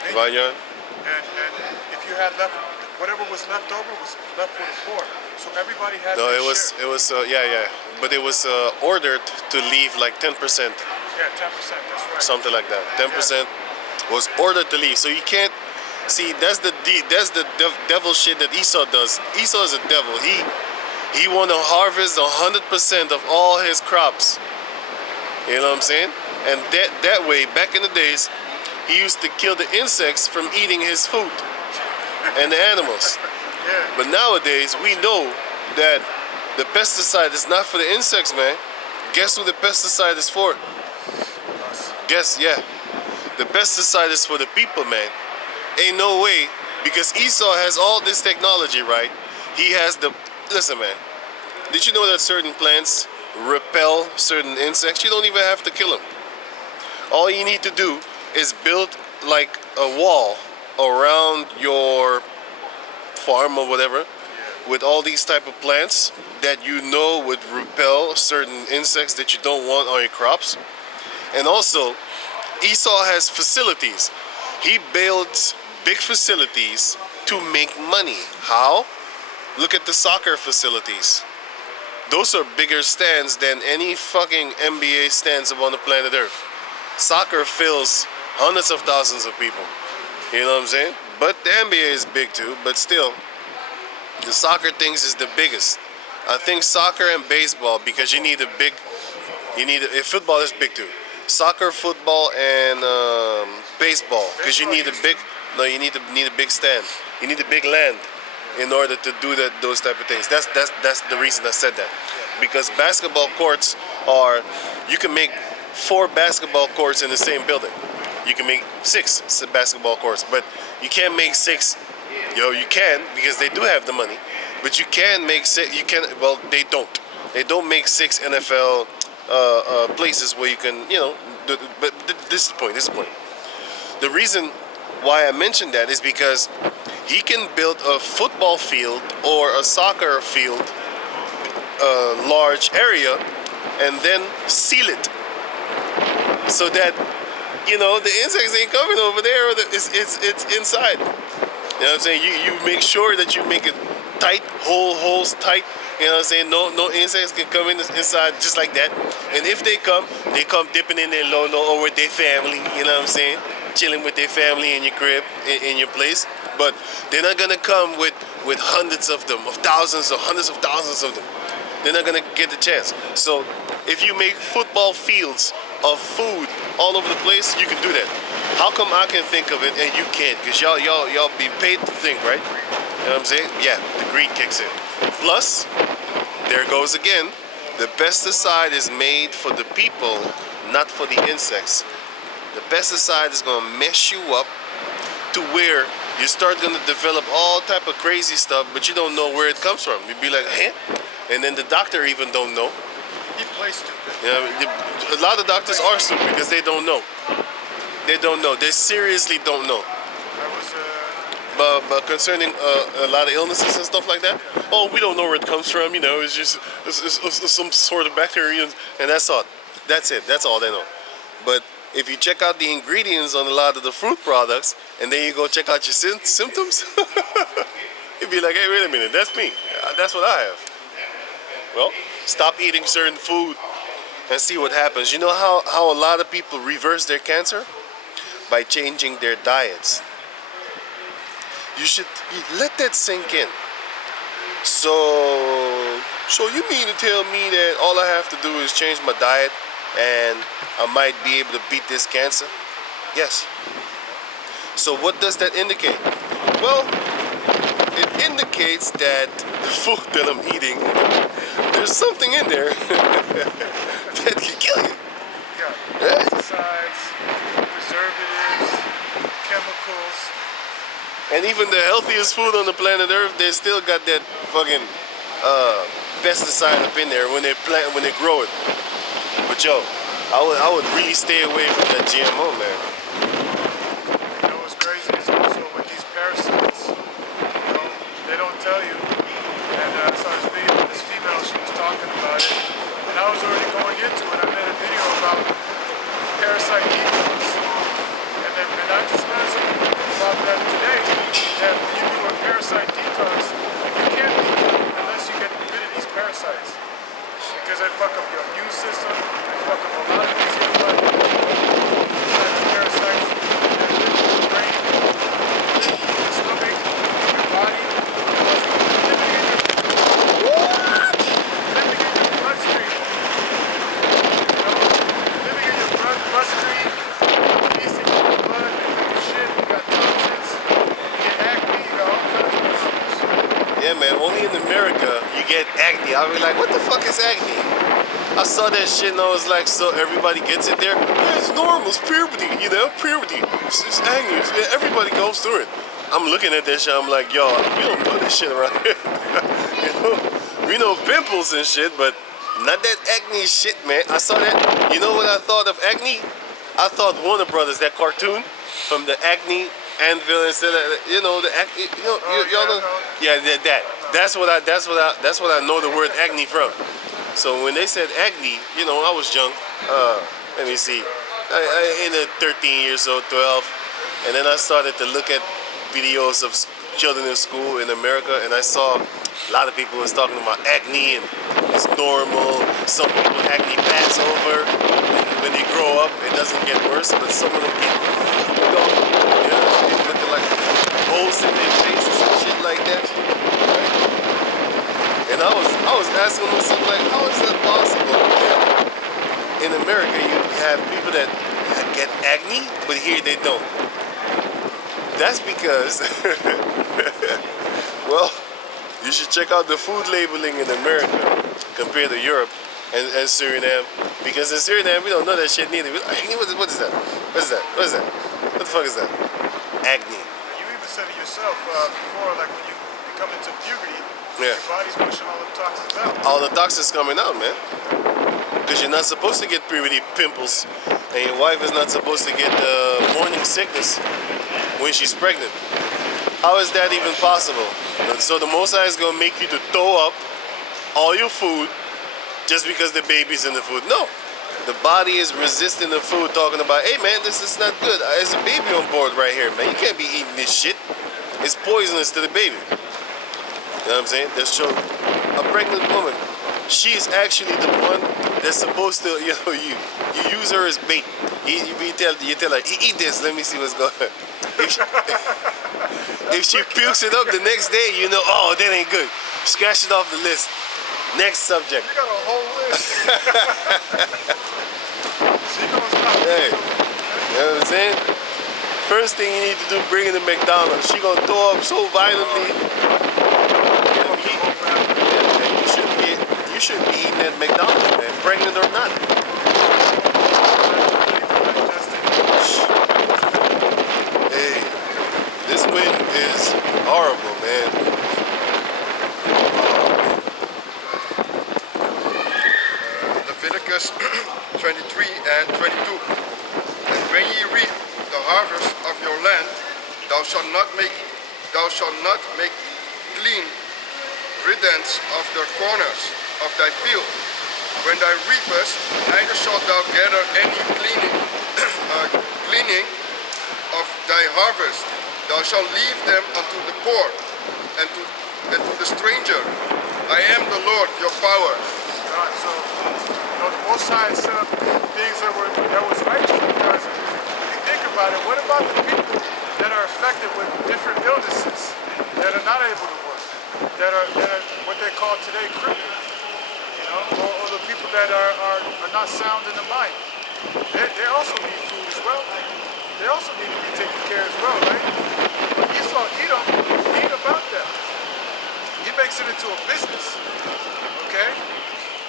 vineyard. Vineyard. And if you had left, whatever was left over was left for the poor. So everybody had No, their it was share. yeah, but it was ordered to leave like 10%, Yeah, 10%. That's right. something like that. 10% was ordered to leave. So you can't see that's the devil shit that Esau does. Esau is a devil. He want to harvest 100% of all his crops. You know what I'm saying? And that way, back in the days, he used to kill the insects from eating his food and the animals. Yeah. But nowadays, we know that the pesticide is not for the insects, man. Guess who the pesticide is for? Guess, yeah. The pesticide is for the people, man. Ain't no way, because Esau has all this technology, right? He has listen, man. Did you know that certain plants repel certain insects? You don't even have to kill them. All you need to do is build like a wall around your farm or whatever with all these type of plants that would repel certain insects that you don't want on your crops. And also, Esau has facilities. He builds big facilities to make money. How? Look at the soccer facilities. Those are bigger stands than any fucking NBA stands upon the planet Earth. Soccer fills hundreds of thousands of people. You know what I'm saying? But the NBA is big too, but still, the soccer things is the biggest. I think soccer and baseball, because football is big too. Soccer, football, and baseball, because you need a big big stand. You need a big land in order to do those type of things. That's the reason I said that. Because basketball courts you can make 4 basketball courts in the same building. You can make 6 basketball courts, but you can't make 6. You can, because they do have the money, but you can make 6. Well, they don't. They don't make 6 NFL places where you can, but this is the point. The reason why I mentioned that is because he can build a football field or a soccer field, a large area, and then seal it so that the insects ain't coming over there, or it's inside. You know what I'm saying? You make sure that you make it tight, holes tight. You know what I'm saying? No insects can come inside just like that. And if they come dipping in their low or with their family. You know what I'm saying? Chilling with their family in your crib, in your place. But they're not gonna come with hundreds of them, of thousands or hundreds of thousands of them. They're not gonna get the chance. So if you make football fields of food all over the place, you can do that. How come I can think of it and you can't? Because y'all be paid to think, right? You know what I'm saying? Yeah, the greed kicks in. Plus, there goes again, the pesticide is made for the people, not for the insects. The pesticide is gonna mess you up to where you start gonna develop all type of crazy stuff, but you don't know where it comes from. You'd be like, huh? And then the doctor even don't know. He plays stupid. A lot of doctors are stupid because they don't know. They don't know. They seriously don't know. That was But concerning a lot of illnesses and stuff like that, we don't know where it comes from. It's just it's some sort of bacteria, and that's all. That's it. That's all they know. But if you check out the ingredients on a lot of the fruit products, and then you go check out your symptoms, you'd be like, hey, wait a minute, that's me. That's what I have. Well, stop eating certain food and see what happens. You know how a lot of people reverse their cancer? By changing their diets. You should let that sink in. So you mean to tell me that all I have to do is change my diet and I might be able to beat this cancer? Yes. So what does that indicate? Well, it indicates that the food that I'm eating, there's something in there that can kill you. Yeah, pesticides, preservatives, chemicals. And even the healthiest food on the planet Earth, they still got that fucking pesticide up in there when they plant, when they grow it. But yo, I would really stay away from that GMO, man. You know what's crazy is also with these parasites, they don't tell you. And I saw this video of this female, she was talking about it. And I was already going into it. I made a video about parasite detox. And I just learned something about that today, that when you do a parasite detox, like you can't eat unless you get rid of these parasites. Because they fuck up your immune system, they fuck up a lot of things in your body. Parasites that live in your brain, your stomach, your body, living in your bloodstream. Living in your bloodstream, feasting on your blood, they make you shit, you got toxins, you get acne, you got all kinds of problems. Yeah, man, only in America you get acne. I'll be like, what the fuck is acne? I saw that shit and I was like, so everybody gets it there? Yeah, it's normal, it's puberty, you know, puberty. It's acne, everybody goes through it. I'm looking at this shit, I'm like, yo, we don't know this shit around here. You know, we know pimples and shit, but not that acne shit, man. I saw that, you know what I thought of acne? I thought Warner Brothers, that cartoon from the Acne Anvil instead of, you know, the acne, you know, y'all know? Yeah, that. That's what I know the word acne from. So when they said acne, you know, I was young. Let me see, in the 13 years old, 12, and then I started to look at videos of children in school in America, and I saw a lot of people was talking about acne and it's normal. Some people acne pass over, and when they grow up, it doesn't get worse, but some of them get fucked up. You know, they looking like holes in their faces and shit like that. Right? And I was asking myself, like, how is that possible? Yeah. In America, you have people that get acne, but here they don't. That's because, well, you should check out the food labeling in America compared to Europe and Suriname. Because in Suriname, we don't know that shit neither. Acne, what is that? What is that? What is that? What the fuck is that? Acne. You even said it yourself before, like when you come into puberty, Yeah. your body's pushing all the toxins out. All the toxins coming out, man. Because you're not supposed to get puberty pimples, and your wife is not supposed to get morning sickness when she's pregnant. How is that even possible? And so the Most High is gonna make you to throw up all your food just because the baby's in the food. No, the body is resisting the food, talking about, hey man, this is not good. There's a baby on board right here, man. You can't be eating this shit. It's poisonous to the baby. You know what I'm saying? So a pregnant woman, she is actually the one that's supposed to, you know, you use her as bait. You tell her, eat this, let me see what's going on. If she pukes it up the next day, you know, oh, that ain't good. Scratch it off the list. Next subject. You got a whole list. She gonna stop. Hey, you know what I'm saying? First thing you need to do, bring her to McDonald's. She gonna throw up so violently. You shouldn't be eating at McDonald's, man, pregnant or not. Hey, this wind is horrible, man. Leviticus 23 and 22. And when ye reap the harvest of your land, thou shalt not make clean riddance of the corners of thy field. When thou reapest, neither shalt thou gather any cleaning of thy harvest. Thou shalt leave them unto the poor and to the stranger. I am the Lord your power. God, so the Most High set up things that was righteous, because if you think about it, what about the people that are affected with different illnesses that are not able to work, that are what they call today crippled, or the people that are not sound in the mind? They also need food as well. They also need to be taken care of as well, right? But Esau, Edom, he ain't about that. He makes it into a business, okay?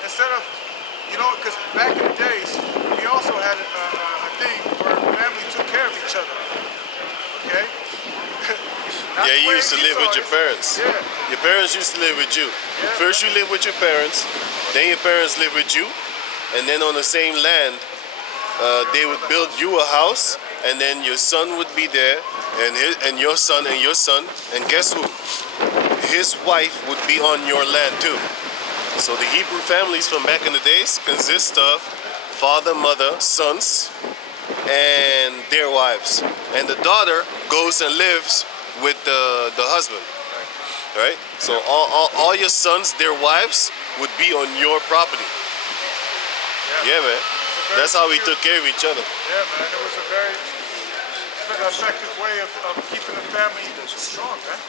Instead of, because back in the days, we also had a thing where family took care of each other, okay? Not Yeah, the you way used to live with Esau your is. parents. Yeah. Your parents used to live with you. Yeah, First you live with your parents, then your parents live with you, and then on the same land, they would build you a house, and then your son would be there, and your son and your son, and guess who? His wife would be on your land too. So the Hebrew families from back in the days consist of father, mother, sons, and their wives. And the daughter goes and lives with the husband, right? So all your sons, their wives, would be on your property. Yeah, man. That's how we took care of each other. Yeah, man. It was a very effective way of keeping the family strong, man.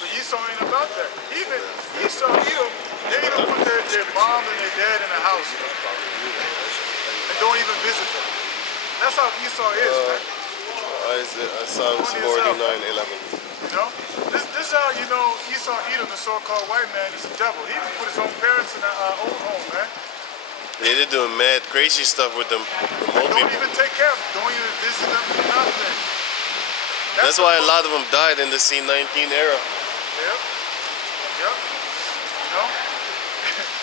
But Esau ain't about that. Even Esau, they even put their mom and their dad in the house and don't even visit them. That's how Esau is, man. Psalms 49:11. You know? This is how you know Esau, Edom, the so-called white man, is the devil. He even put his own parents in their own home, man. Yeah, they're doing mad crazy stuff with them. And don't even take care of them. Don't even visit them, nothing. That's why a lot of them died in the C-19 era. Yep. Yep. You know?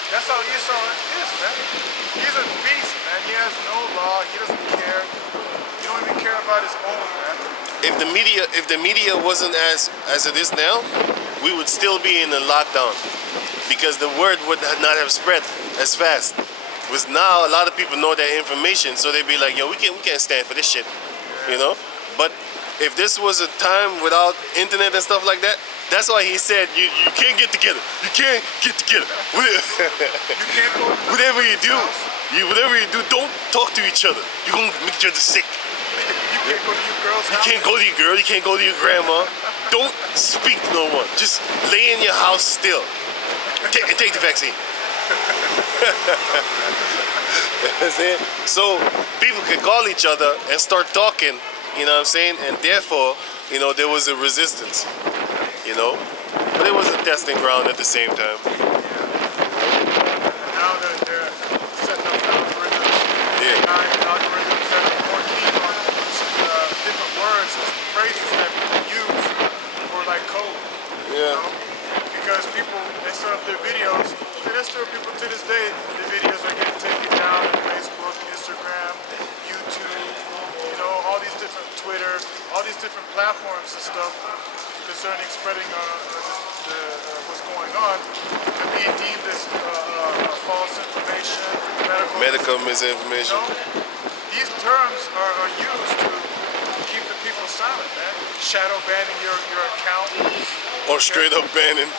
That's how Esau is, man. He's a beast, man. He has no law. He doesn't care. He don't even care about his own, man. If the media wasn't as it is now, we would still be in a lockdown because the word would not have spread as fast. Because now a lot of people know that information, so they'd be like, yo, we can't stand for this shit, you know? But if this was a time without internet and stuff like that, that's why he said you can't get together. You can't get together. You can't go to Whatever you do, house. don't talk to each other. You're gonna make each other sick. You can't go to your girl's You house. can't go to your girl, you can't go to your grandma. Don't speak to no one. Just lay in your house still. And take the vaccine. So people could call each other and start talking, you know what I'm saying? And therefore, there was a resistance, But it was a testing ground at the same time. And now they're setting up algorithms. Yeah. Algorithms that are more keen on different words and phrases that people use for like code. Yeah. Because people, they set up their videos, and there's still people to this day, the videos are getting taken down on Facebook, Instagram, YouTube, all these different Twitter, all these different platforms and stuff concerning spreading what's going on and being deemed as false information, Medical misinformation. These terms are used to keep the people silent, man. Shadow banning your account. Or straight up banning.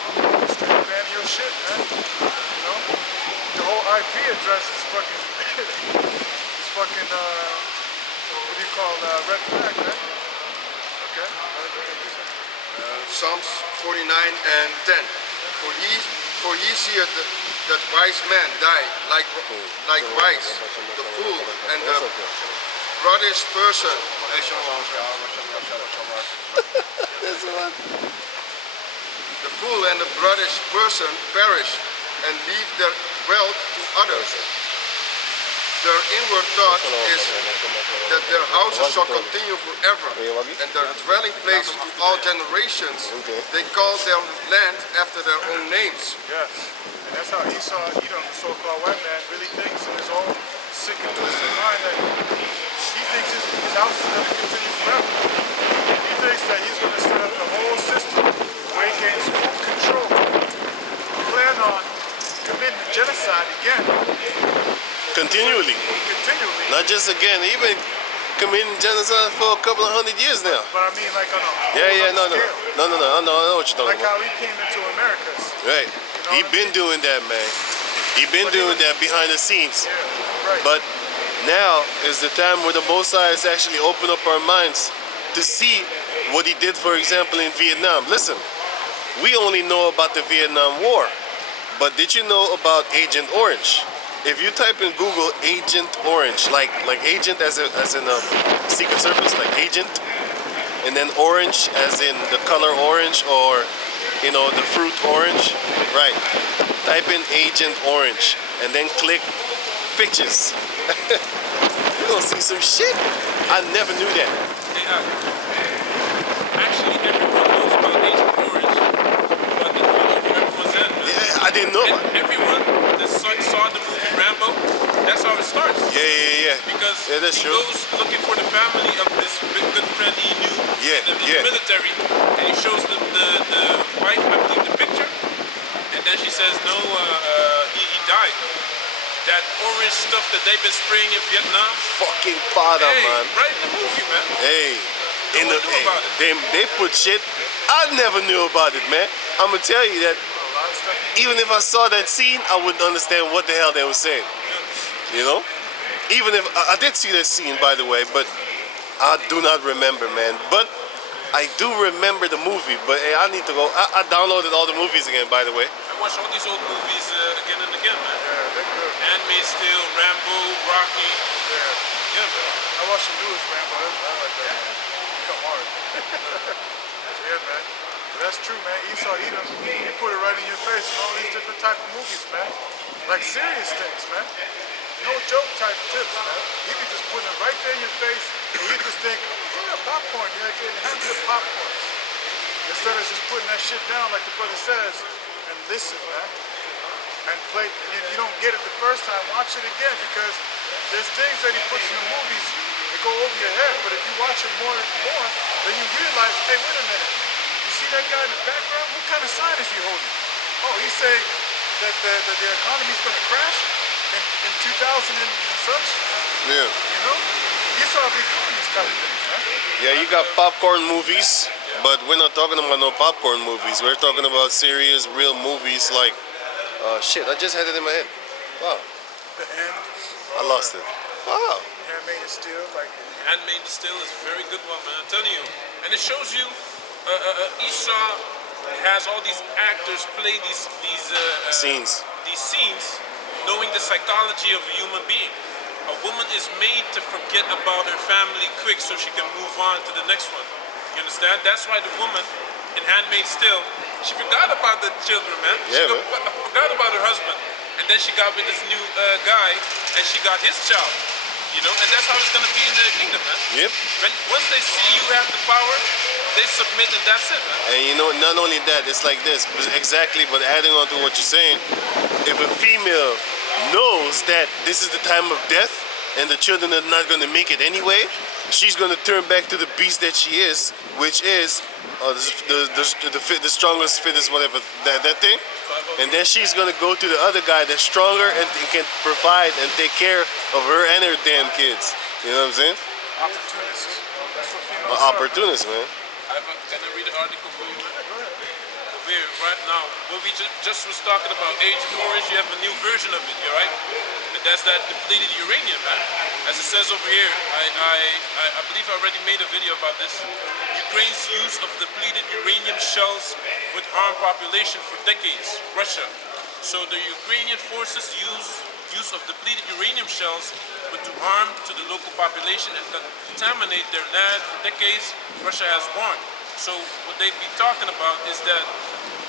Straight up banning your shit, man. The whole IP address is fucking, what do you call red flag, man? Okay. Psalms 49 and 10. For ye seeth that wise man die like rice, the fool and the broadest person. The fool and the broadest person perish and leave their wealth to others. Their inward thought is that their houses shall continue forever, and their dwelling places to all generations. They call their land after their own names. Yes, and that's how Esau, the so-called white man, really thinks in his own sick and twisted mind that he thinks his house is going to continue forever. He thinks that he's going to set up the whole system where he gains full control. Plan on committing genocide again. Continually. Not just again. He's been committing genocide for a couple of 100 years now. But I mean, like on a No. scale. No, I know what you're talking Like about. how he came into Americas. Right. He been doing that, man. He been doing that behind the scenes. Yeah, right. But now is the time where the Most High has actually opened up our minds to see what he did, for example, in Vietnam. Listen, we only know about the Vietnam War, but did you know about Agent Orange? If you type in Google Agent Orange, like Agent as in a Secret Service, like agent, and then orange, as in the color orange, or you know, the fruit orange. Right. Type in agent orange, and then click pictures. You gonna see some shit. I never knew that. Actually, everyone knows about Agent Orange, but if you don't remember what's in, man. Yeah, I didn't know about it. Everyone that saw the movie Rambo, that's how it starts. Yeah. Because Yeah, that's he true. goes looking for the family of this good friend he knew Yeah, in the yeah. military, and he shows them the wife, I believe, the picture, and then she says, no, he died. That orange stuff that they've been spraying in Vietnam, Fucking father, hey, man. right in the movie, man. Hey, No one knew about it. they put shit I never knew about it, man. I'm gonna tell you that even if I saw that scene, I wouldn't understand what the hell they were saying. You know? Even if I did see that scene, by the way, but I do not remember, man. But I do remember the movie. But hey, I need to go. I downloaded all the movies again, by the way. I watch all these old movies again and again, man. Yeah, they're good. Handmaid's Tale, Rambo, Rocky. Yeah. Yeah, man. I watched the newest Rambo. I like that one. Come hard. Yeah, man. But that's true, man. Esau Edom, he put it right in your face in all these different type of movies, man. Like serious things, man. No joke type tips, man. He could just put it right there in your face, and you just think, yeah, popcorn. Yeah, hand me the popcorn. Instead of just putting that shit down, like the brother says, and listen, man. And play. And if you don't get it the first time, watch it again, because there's things that he puts in the movies that go over your head. But if you watch it more and more, then you realize, hey, wait a minute. You see that guy in the background? What kind of sign is he holding? Oh, he's saying that the economy's going to crash in 2000 and such. Yeah. You know? Esau be doing these kind of things, man. Yeah, you got popcorn movies, but we're not talking about no popcorn movies. We're talking about serious, real movies like, shit, I just had it in my head. Wow, The end. I lost it. Wow. Handmaid's Tale, like. Handmaid's Tale is a very good one, man. I'm telling you. And it shows you Esau has all these actors play these Scenes. knowing the psychology of a human being. A woman is made to forget about her family quick so she can move on to the next one. You understand? That's why the woman in Handmaid's Tale, she forgot about the children, man. Yeah, She man. forgot about her husband. And then she got with this new guy, and she got his child. You know, and that's how it's gonna be in the kingdom, man. Yep. Once they see you have the power, they submit, and that's it, man. And you know, not only that, it's like this. Exactly, but adding on to what you're saying, if a female knows that this is the time of death and the children are not going to make it anyway, she's going to turn back to the beast that she is, which is the strongest, fittest, whatever, that thing. And then she's going to go to the other guy that's stronger and can provide and take care of her and her damn kids. You know what I'm saying? Opportunists. That's what females are. Opportunist, man. Can I read the article for you, man? Over here, right now, what we just was talking about, Agent Orange, you have a new version of it, you right? And that's that depleted uranium, man. As it says over here, I believe I already made a video about this. Ukraine's use of depleted uranium shells would harm population for decades. Russia. So the Ukrainian forces use of depleted uranium shells would do harm to the local population and contaminate their land for decades, Russia has warned. So what they'd be talking about is that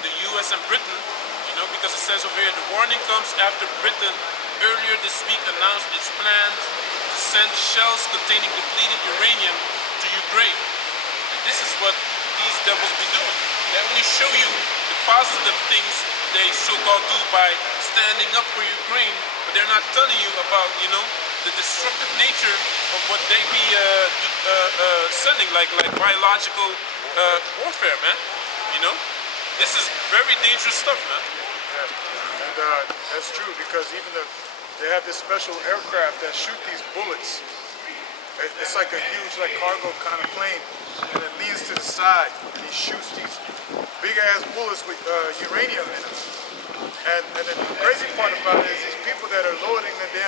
the US and Britain, you know, because it says over here, the warning comes after Britain earlier this week announced its plans to send shells containing depleted uranium to Ukraine. And this is what these devils be doing. They only show you the positive things they so-called do by standing up for Ukraine, but they're not telling you about, you know, the destructive nature of what they be sending, like biological warfare, man. You know, this is very dangerous stuff, man. Yeah. And that's true, because even they have this special aircraft that shoot these bullets. It's like a huge, like cargo kind of plane, and it leans to the side, and he shoots these big ass bullets with uranium in them. And the crazy part about it is these people that are loading the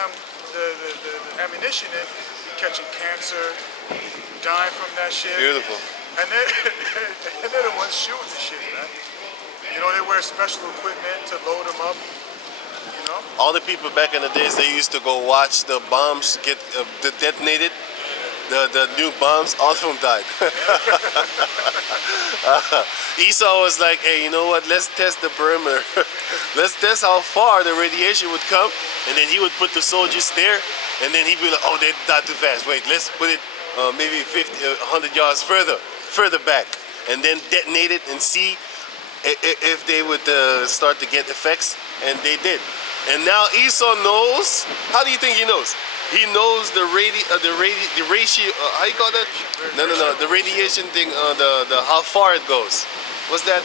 ammunition in, catching cancer, dying from that shit. Beautiful. And they're the ones shooting the shit, man. You know, they wear special equipment to load them up. You know? All the people back in the days, they used to go watch the bombs get detonated. the new bombs, all of them died. Esau was like, hey, you know what? Let's test the perimeter. Let's test how far the radiation would come, and then he would put the soldiers there, and then he'd be like, oh, they died too fast. Wait, let's put it maybe 50, 100 yards further back, and then detonate it and see if they would start to get effects, and they did. And now Esau knows. How do you think he knows? He knows the ratio. How you call that? No. The radiation thing. The how far it goes. What's that?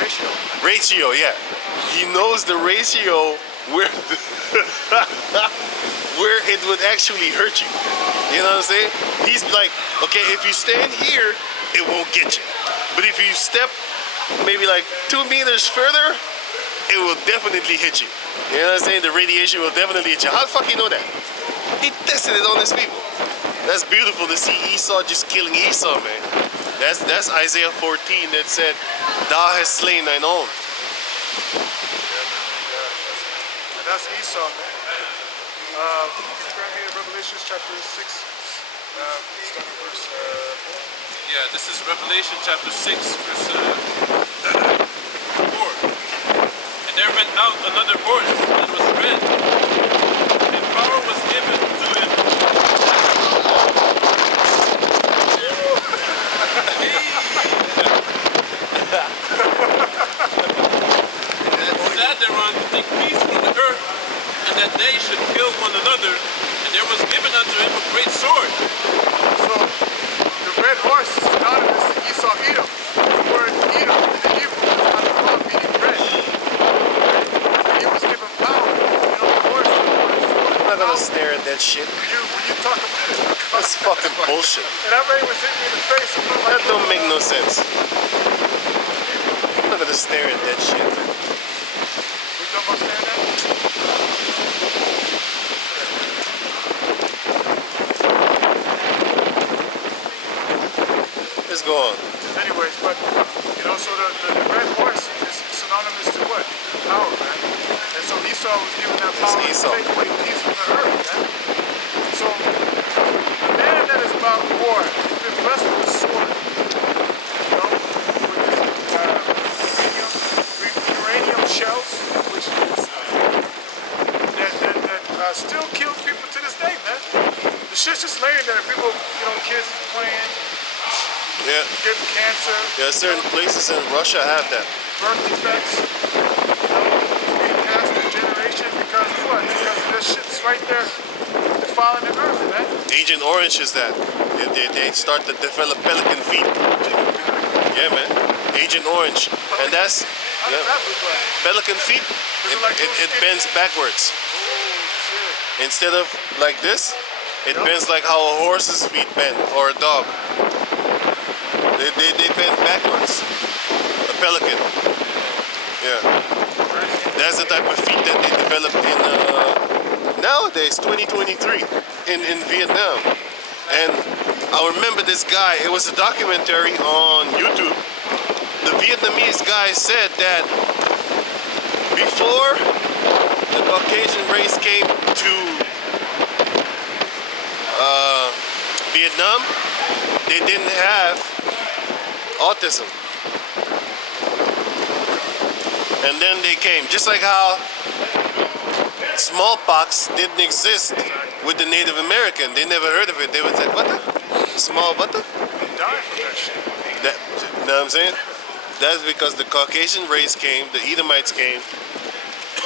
Ratio. Ratio. Yeah. He knows the ratio where where it would actually hurt you. You know what I'm saying? He's like, okay, if you stand here, it won't get you. But if you step maybe like 2 meters further, it will definitely hit you. You know what I'm saying? The radiation will definitely hit you. How the fuck you know that? He tested it on his people. That's beautiful to see Esau just killing Esau, man. That's Isaiah 14 that said, thou hast slain thine own. And that's Esau, man. Revelation chapter 6, starting verse. Yeah, this is Revelation chapter 6, verse 4. And there went out another horse that was red, and power was given to him. And sat thereon to take peace from the earth, and that they should kill one another, and there was given unto him a great sword. So, the red horse is synonymous to Esau Edom. The word Edom in the Hebrew is Adamah, meaning red. And he was given power. You know, the horse I'm not gonna stare at that shit. when you talk about That's fucking bullshit. and that man was hitting me in the face. It felt That like don't make no sense. I'm not gonna stare at that shit, man. we talking about staring at it? Let's go on. Anyways, but you know, so the red horse is synonymous to what? Power, man. And so Esau was given that power to Esau. take away peace from the earth, man. So the man that is about war, he's been blessed with a sword. You know, with this uranium shells, which is that still kills people to this day, man. The shit's just laying there. People, you know, kids playing. Yeah. Getting cancer, Yeah, certain places in Russia have that. birth defects, you know, it's being passed through generation because of what? Because this shit's right there defiling the earth, man. Agent Orange is that. They start to develop pelican feet. Yeah, man. Agent Orange. And that's How does that look like? pelican feet. Is it like It little bends backwards. Oh, shit. Instead of like this, it bends like how a horse's feet bend or a dog. They bend backwards. A pelican. Yeah. That's the type of feet that they develop in nowadays, 2023, in Vietnam. And I remember this guy, it was a documentary on YouTube. The Vietnamese guy said that before the Caucasian race came to Vietnam, they didn't have autism. And then they came, just like how smallpox didn't exist with the Native American. They never heard of it. They was like, what the? Small what the? They died from that shit. That, you know what I'm saying? That's because the Caucasian race came, the Edomites came,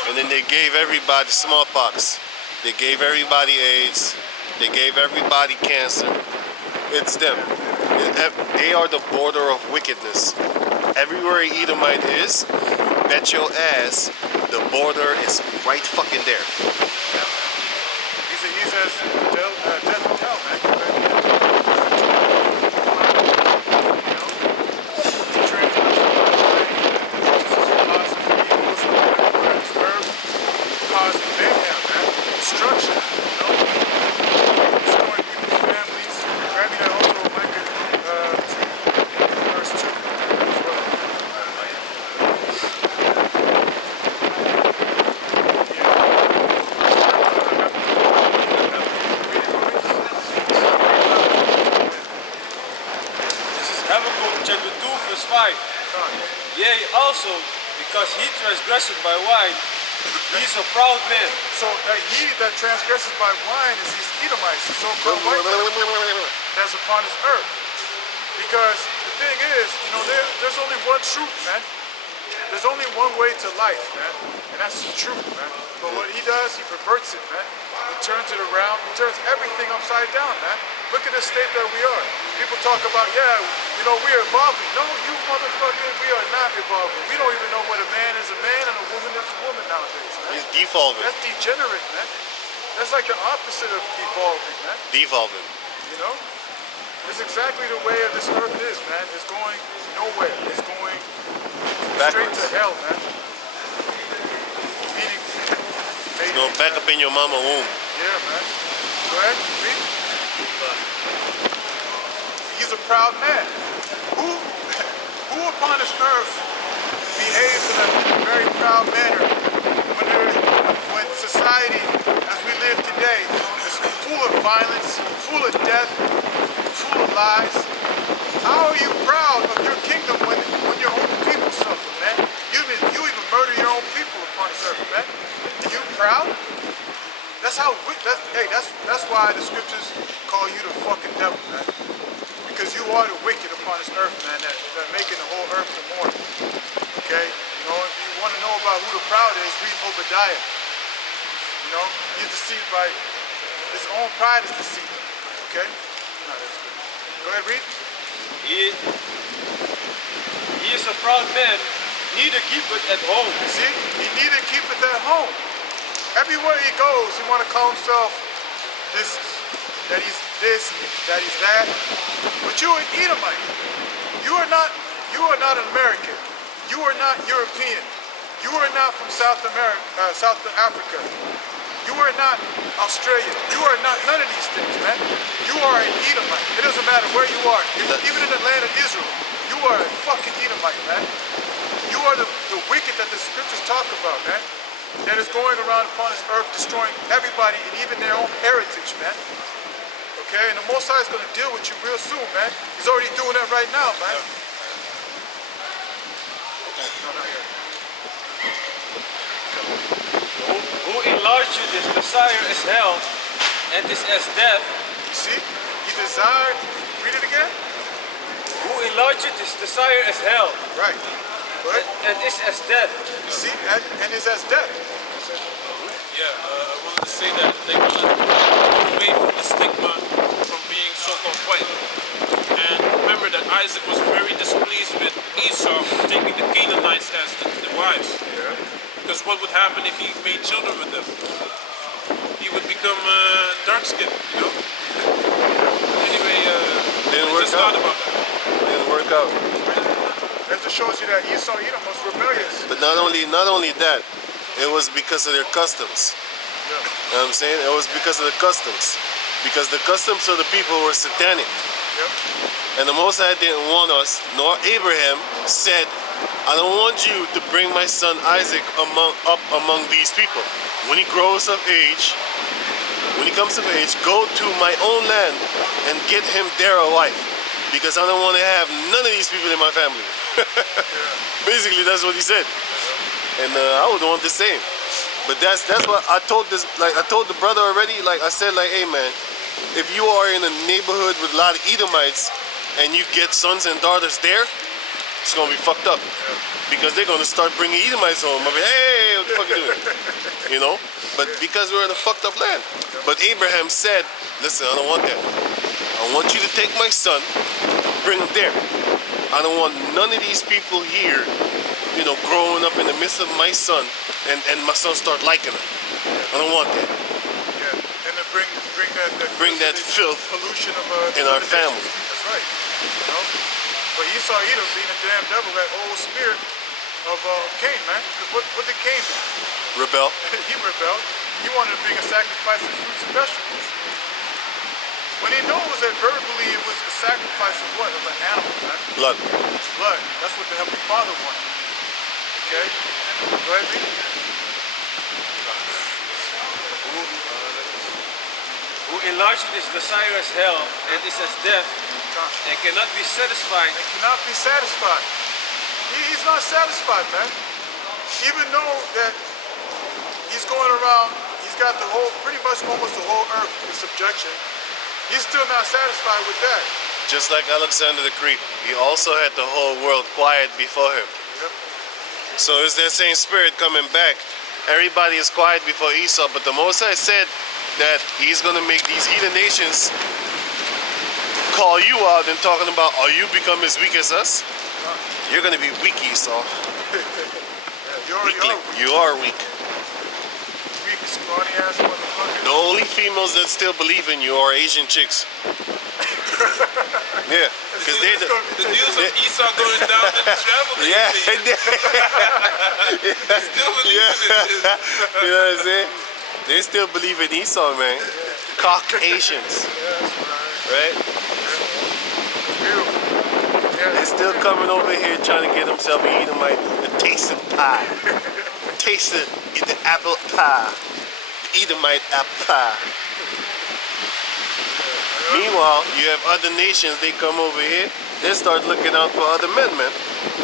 and then they gave everybody smallpox. They gave everybody AIDS. They gave everybody cancer. It's them. They are the border of wickedness. Everywhere an Edomite is, bet your ass, the border is right fucking there. He says, death and hell, man. You know? Philosophy, causing mayhem, man. Destruction, you know? Destroying people's families. Grabbing that also Micah 2, verse 2 as well. Habakkuk chapter 2 verse 5. Yea, also, because he transgressed by wine, he is a proud man. So that he that transgresses by wine is these Edomites, the so-called white man that's upon this earth. Because the thing is, there's only one truth, man. There's only one way to life, man. And that's the truth, man. But what he does, he perverts it, man. He turns it around. He turns everything upside down, man. Look at the state that we are. People talk about, we're evolving. No, you motherfucker, we are not evolving. We don't even know what a man is a man and a woman is a woman nowadays, man. He's devolving. That's degenerate, man. That's like the opposite of evolving, man. Devolving. You know? It's exactly the way of this earth is, man. It's going nowhere. It's going straight to hell, man. Meaning, It's going back up in your mama womb. yeah, man. Go ahead, read. He's a proud man. Who upon this earth behaves in a very proud manner when society, as we live today, is full of violence, full of death, full of lies? How are you proud of your kingdom when your own people suffer, man? You even murder your own people upon this earth, man. Are you proud? That's why the scriptures call you the fucking devil, man. Because you are the wicked upon this earth, man, that making the whole earth to mourn. Okay? If you want to know about who the proud is, read Obadiah. He's deceived by his own pride is deceived. Okay? No, that's good. Go ahead, read. He is a proud man, neither keep it at home. See? He neither keep it at home. Everywhere he goes, he want to call himself this, that he's this, that he's that. But you're an Edomite. You are not an American. You are not European. You are not from South Africa. You are not Australian. You are not none of these things, man. You are an Edomite. It doesn't matter where you are. Even in the land of Israel, you are a fucking Edomite, man. You are the wicked that the scriptures talk about, man. That is going around upon this earth destroying everybody and even their own heritage, man. Okay? And the Most High is going to deal with you real soon, man. He's already doing that right now, man. No, not yet. Who enlarged his desire as hell, and is as death. You see? He desired, read it again? Who enlarged his desire as hell, Right. Right? and is as death. You see? And is as death. Yeah, I wanted to say that they want to move away from the stigma from being so-called white. And remember that Isaac was very displeased with Esau for taking the Canaanites as the wives. Yeah. Because what would happen if he made children with them? He would become dark-skinned, Anyway, Didn't I work just out. thought about that. Didn't work out. That just shows you that Esau, Edom was rebellious. But not only that, it was because of their customs. Yeah. You know what I'm saying? It was because of the customs. Because the customs of the people were satanic. Yep. And the Most High didn't want us, nor Abraham said, I don't want you to bring my son Isaac up among these people. When he grows of age, when he comes of age, go to my own land and get him there a wife. Because I don't want to have none of these people in my family. Basically, that's what he said. And I would want the same. But that's what I told this. Like I told the brother already. Like I said, like, hey man, if you are in a neighborhood with a lot of Edomites and you get sons and daughters there, it's gonna be fucked up. Because they're gonna start bringing Edomites home. I'll be, hey, what the fuck you doing? But because we're in a fucked up land. But Abraham said, listen, I don't want that. I want you to take my son, bring him there. I don't want none of these people here, growing up in the midst of my son, and my son start liking him. I don't want that. Yeah. And to bring that filth pollution of in our family. That's right. But Esau, Edom, being a damn devil, that old spirit of Cain, man. Because what did Cain do? Rebel. He rebelled. He wanted to bring a sacrifice of fruits and vegetables. When he knows that verbally it was a sacrifice of what? Of an animal, man. Blood. Blood. That's what the Heavenly Father wanted. Okay? Go ahead, read. Who enlarged his desire as hell, and is as death, and cannot be satisfied. And cannot be satisfied. He's not satisfied, man. Even though that he's going around, he's got the whole, pretty much almost the whole earth in subjection. He's still not satisfied with that. Just like Alexander the Great, he also had the whole world quiet before him. Yep. So is that same spirit coming back? Everybody is quiet before Esau, but the Most High said that he's going to make these heathen nations call you out and talking about, are you become as weak as us? You're going to be weak, Esau. You already Weakling. are You are weak. weak, scrawny ass motherfucker. The only females that still believe in you are Asian chicks. Yeah, because they It's gonna be The taken- news of Esau going down in the travel. yeah, Still believing yeah. in this. You know what I'm saying? They still believe in Esau, man. Caucasians, right? Beautiful. Yeah, They're still coming over here trying to get themselves an Edomite, the taste of pie. Taste the apple pie. The Edomite apple pie. Meanwhile, you have other nations, they come over here, they start looking out for other men, man.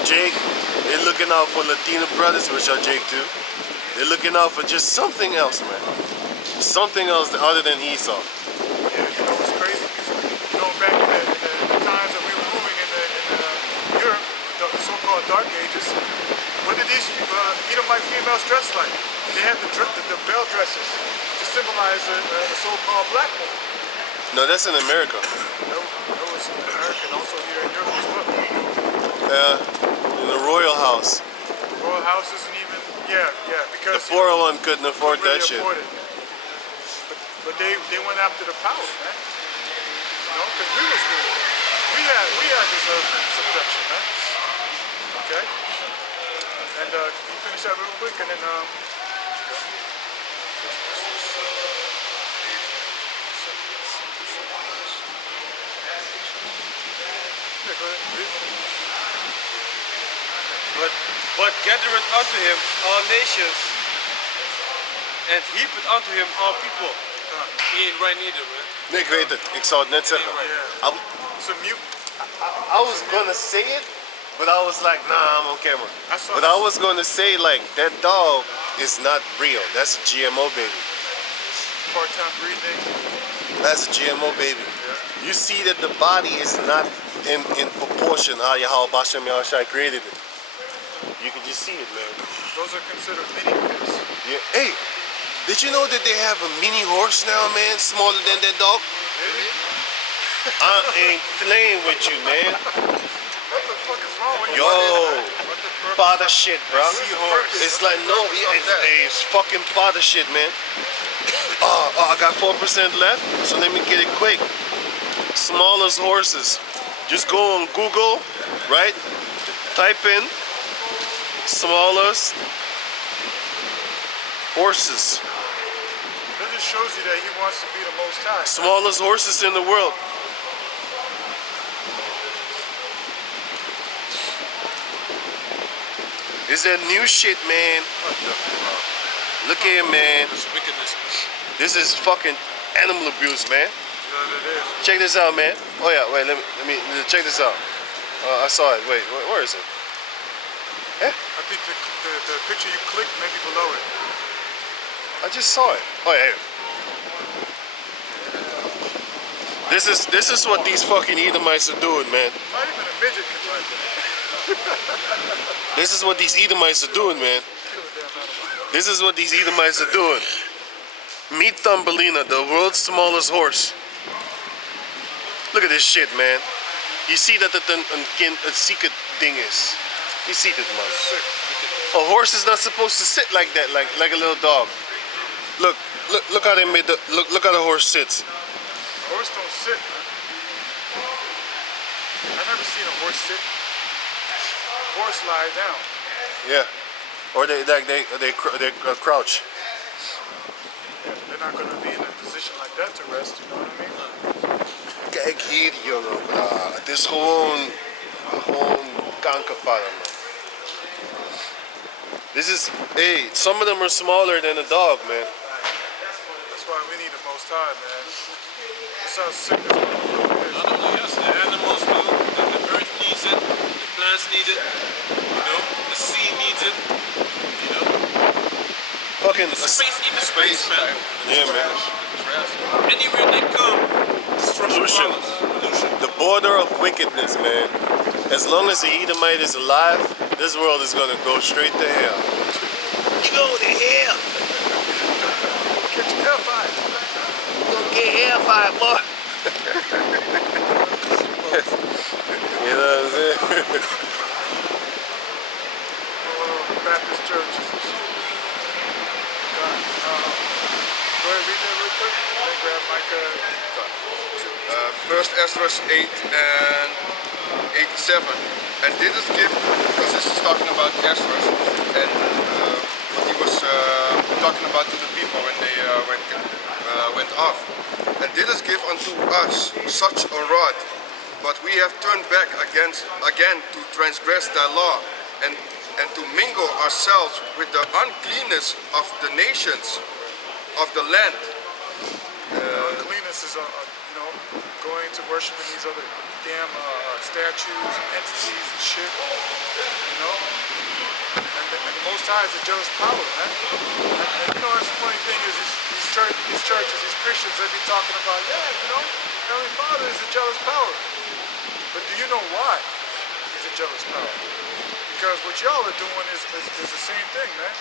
Jake, they're looking out for Latino brothers, which are Jake too. They're looking out for just something else, man. Something else other than Esau. Yeah, you know what's crazy? You know, back in the times that we were moving in Europe, the so-called Dark Ages, what did these Edomite females dress like? They had the bell dresses to symbolize the so-called black woman. No, that's in America. That was in America and also here in Europe as well. In the royal house. Royal house isn't even, The because poor one couldn't afford really that shit. afford it. But they went after the power, man. You know, because we was ruling. We had deserved subjection, man. Okay? And can you finish that real quick and then yeah, go ahead. Read. But gathereth unto him all nations, and heapeth unto him all people. He ain't right neither, man. Nee, ik weet het. Ik zou het net zeggen. Yeah. I, It's a mute. I was gonna say it, but I was like, nah, I'm on camera. I saw But I was gonna say, like, that dog is not real. That's a GMO baby. Part-time breathing. That's a GMO baby. You see that the body is not in proportion how Bashem Yahushai created it. You can just see it, man. Those are considered mini pigs. Yeah. Hey, did you know that they have a mini horse now, man? Smaller than that dog? Really? I ain't playing with you, man. What the fuck is wrong with you? Yo, What the fuck? pada shit, bro. Seahorse. It's like, no, yeah, it's fucking pada shit, man. I got 4% left, so let me get it quick. Smallest horses. Just go on Google, right? Type in smallest horses. That just shows you that he wants to be the most high. Smallest horses in the world. Is that new shit, man? Look at him, man. This wickedness, man. This is fucking animal abuse, man. You know what it is. Check this out, man. Oh yeah, wait, let me check this out. I saw it. Wait, where is it? I think the picture you clicked maybe below it. I just saw it. Oh yeah. Here. This is what these fucking Edomites are doing, man. Not even a midget can like that. This is what these Edomites are doing, man. Kill a damn animal. This is what these Edomites are doing. Meet Thumbelina, the world's smallest horse. Look at this shit, man. You see that het een secret ding is. You see it, man. A horse is not supposed to sit like that, like a little dog. Look how they made look how the horse sits. Horse don't sit, man. I've never seen a horse sit. Horse lie down. Yeah. Or they crouch. Yeah, they're not gonna be in a position like that to rest, you know what I mean? Kijk hier, jongen, bra. Het is gewoon kankerparren, man. This is, hey, some of them are smaller than a dog, man. That's why we need the most high, man. That's how sick this motherfucker is. Not only us, they animals do. The earth needs it. The plants need it. You know, the sea needs it. You know, Fucking the space, even space, man. yeah, man. Anywhere they come, destruction Pollution. follows. Pollution. The border of wickedness, man. As long as the Edomite is alive, this world is gonna go straight to hell. You go to hell. Catch your hellfire. You gonna get hellfire, boy. You know what I'm saying? Baptist churches and shit. Go ahead, read that real quick. Then grab Micah. First Ezra 8 and 87. And this is given, because this is talking about Ezra, and what he was talking about to the people when they went off. And this is given unto us such a rod, but we have turned back again to transgress thy law, and to mingle ourselves with the uncleanness of the nations of the land. Uncleanness is, going to worshiping these other damn statues and entities and shit, And the Most High is a jealous power, man. And that's the funny thing is these churches, these Christians, they be talking about, Heavenly Father is a jealous power. But do you know why he's a jealous power? Because what y'all are doing is the same thing, man.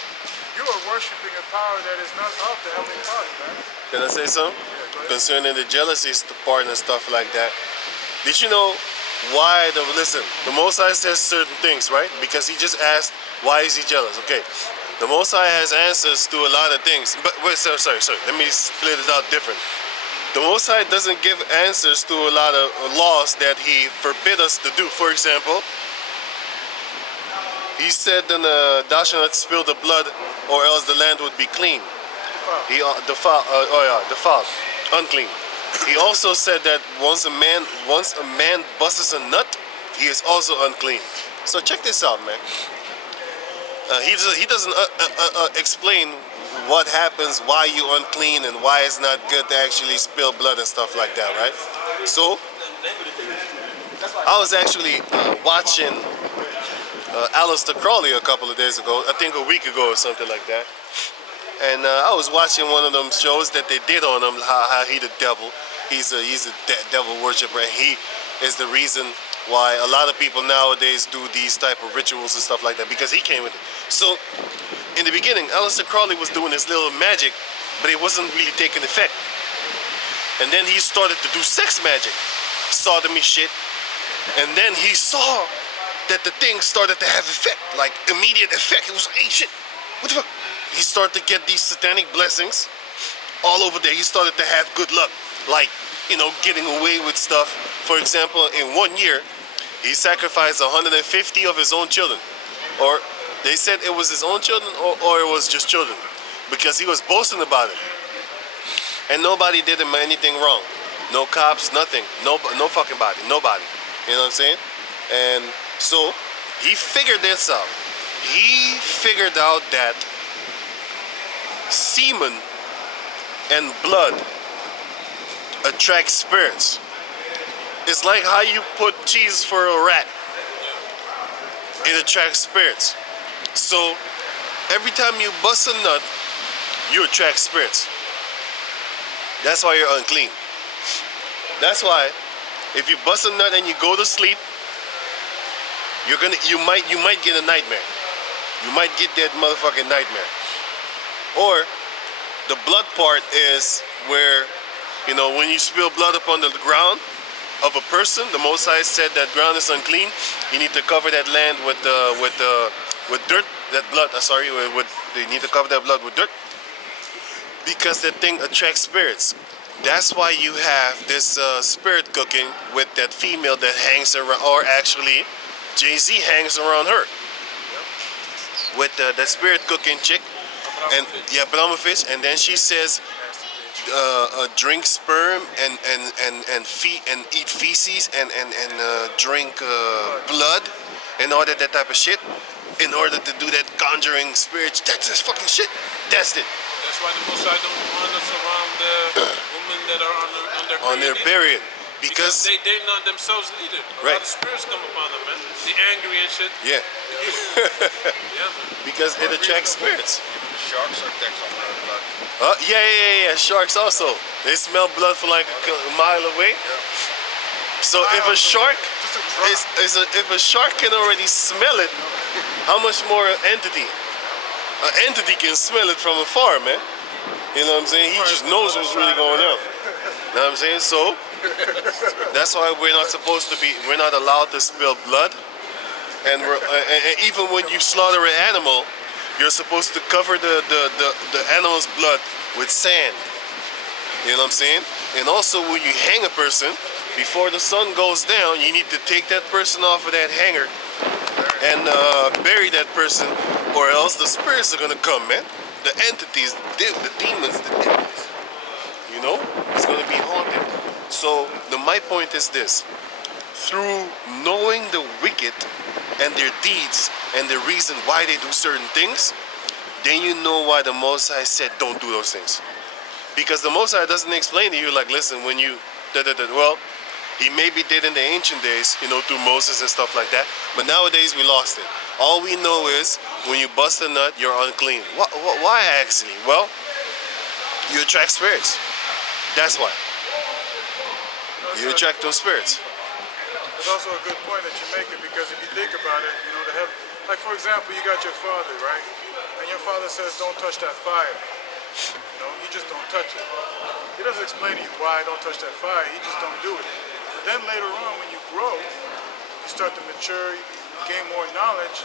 You are worshiping a power that is not of the Heavenly Father, man. Can I say something? Yeah, go ahead. Concerning the jealousy part and stuff like that. Did you know why the Most High says certain things, right? Because he just asked, why is he jealous? Okay. The Most High has answers to a lot of things. But wait, sorry. Let me split it out different. The Most High doesn't give answers to a lot of laws that he forbid us to do. For example, he said, thou shalt not spill the blood, or else the land would be clean. Defiled, unclean. He also said that once a man busts a nut, he is also unclean. So check this out, man. He doesn't explain what happens, why you unclean, and why it's not good to actually spill blood and stuff like that, right? So I was actually watching Aleister Crowley a couple of days ago, I think a week ago or something like that. And I was watching one of them shows that they did on him, how he the devil. He's a devil worshiper, and he is the reason why a lot of people nowadays do these type of rituals and stuff like that, because he came with it. So in the beginning, Aleister Crowley was doing his little magic, but it wasn't really taking effect. And then he started to do sex magic, sodomy shit, and then he saw that the thing started to have effect, like immediate effect. It was like, hey, shit, what the fuck? He started to get these satanic blessings all over there. He started to have good luck, like, getting away with stuff. For example, in 1 year, he sacrificed 150 of his own children. Or they said it was his own children, or it was just children, because he was boasting about it. And nobody did him anything wrong. No cops, nothing. No fucking body, nobody. You know what I'm saying? And so he figured this out. He figured out that semen and blood attract spirits. It's like how you put cheese for a rat. It attracts spirits. So every time you bust a nut, you attract spirits. That's why you're unclean. That's why if you bust a nut and you go to sleep, you might get a nightmare. You might get that motherfucking nightmare. Or the blood part is where, when you spill blood upon the ground of a person, the Most High said that ground is unclean. You need to cover that land with dirt. That blood, you need to cover that blood with dirt, because that thing attracts spirits. That's why you have this spirit cooking with that female that hangs around, or actually, Jay-Z hangs around her with that spirit cooking chick. And yeah, Abramovich, and then she says, drink sperm and eat feces and drink blood and all that type of shit in order to do that conjuring spirit. That's this fucking shit. That's it. That's why the Most High don't want us around the women that are on their On their period. Because they're not themselves neither. A Right. lot of spirits come upon them, man. They angry and shit. yeah, Yeah, man. because it attracts spirits. Sharks are tax on blood. Yeah. Sharks also. They smell blood from like a mile away. So if a shark Just a drop. if a shark can already smell it, how much more an entity? An entity can smell it from afar, man. You know what I'm saying? He just knows what's really going on. You know what I'm saying? So that's why we're not allowed to spill blood. And even when you slaughter an animal, you're supposed to cover the animal's blood with sand. You know what I'm saying? And also when you hang a person, before the sun goes down, you need to take that person off of that hanger and bury that person, or else the spirits are gonna come, man. The entities, the demons, the devils. You know, it's gonna be haunted. So my point is this: through knowing the wicked and their deeds and the reason why they do certain things, then you know why the Most High said don't do those things. Because the Most High doesn't explain to you like, listen, when you well, he maybe did in the ancient days, you know, through Moses and stuff like that. But nowadays we lost it. All we know is when you bust a nut, you're unclean. Why actually? Well, you attract spirits. That's why. You attract those spirits. It's also a good point that you're making, because if you think about it, you know, like for example, you got your father, right? And your father says, don't touch that fire. You know, you just don't touch it. He doesn't explain to you why don't touch that fire. He just don't do it. But then later on, when you grow, you start to mature, you gain more knowledge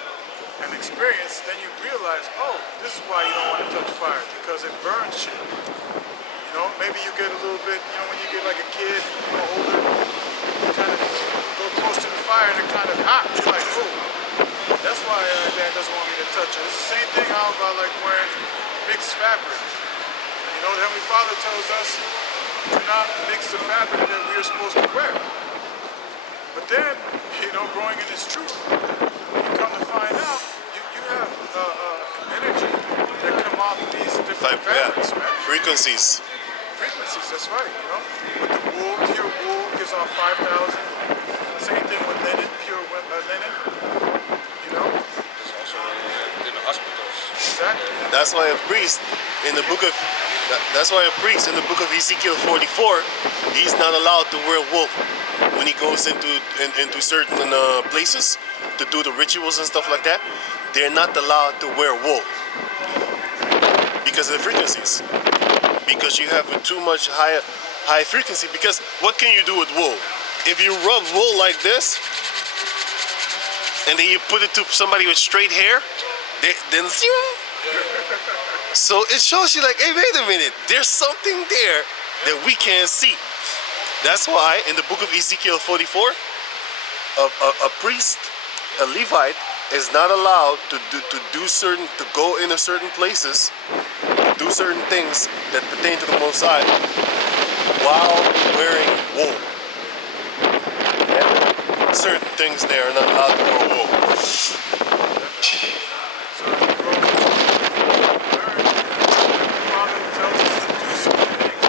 and experience, then you realize, oh, this is why you don't want to touch fire, because it burns shit. You know, maybe you get a little bit, you know, when you get like a kid, you know, older, you kind of go close to the fire and it kind of hot. You're like, oh, that's why dad doesn't want me to touch it. It's the same thing how about like wearing mixed fabric. You know, the Heavenly Father tells us, do not mix the fabric that we are supposed to wear. But then, you know, growing in this truth, you come to find out, you have energy that come off these different fabrics, man. Frequencies. Frequencies, that's right, you know. With the wool, pure wool gives off 5,000. Same thing with linen, pure linen. You know? It's also in the hospitals. Exactly. That's why a priest in the book of Ezekiel 44, he's not allowed to wear wool when he goes into certain places to do the rituals and stuff like that. They're not allowed to wear wool because of the frequencies. Because you have a too much high frequency. Because what can you do with wool? If you rub wool like this, and then you put it to somebody with straight hair, then so it shows you like, hey, wait a minute, there's something there that we can't see. That's why in the book of Ezekiel 44, a priest, a Levite, is not allowed to go into certain places, do certain things that pertain to the Most High while wearing wool. Yeah. Certain things there are not allowed to wear wool. So as we grow, learn, the Father tells us to do certain things.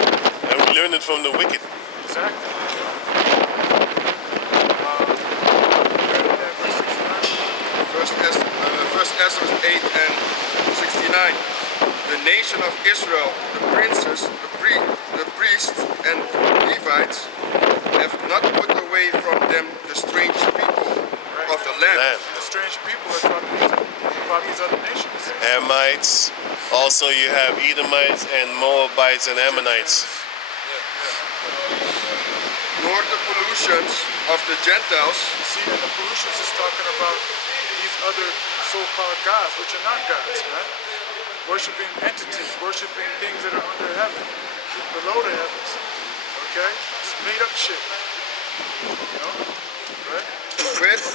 And we learn it from the wicked. Exactly. First Ezra 8 and 69. The nation of Israel, the princes, the priests, and Levites have not put away from them the strange people of the land. The strange people are talking about these other nations. Hamites. Also, you have Edomites and Moabites and Ammonites. Nor the pollutions of the Gentiles. You see, and the pollutions is talking about these other so-called gods, which are not gods, man. Worshipping entities, worshipping things that are under heaven, below the heavens. Okay? Just made up shit. You know? Right? With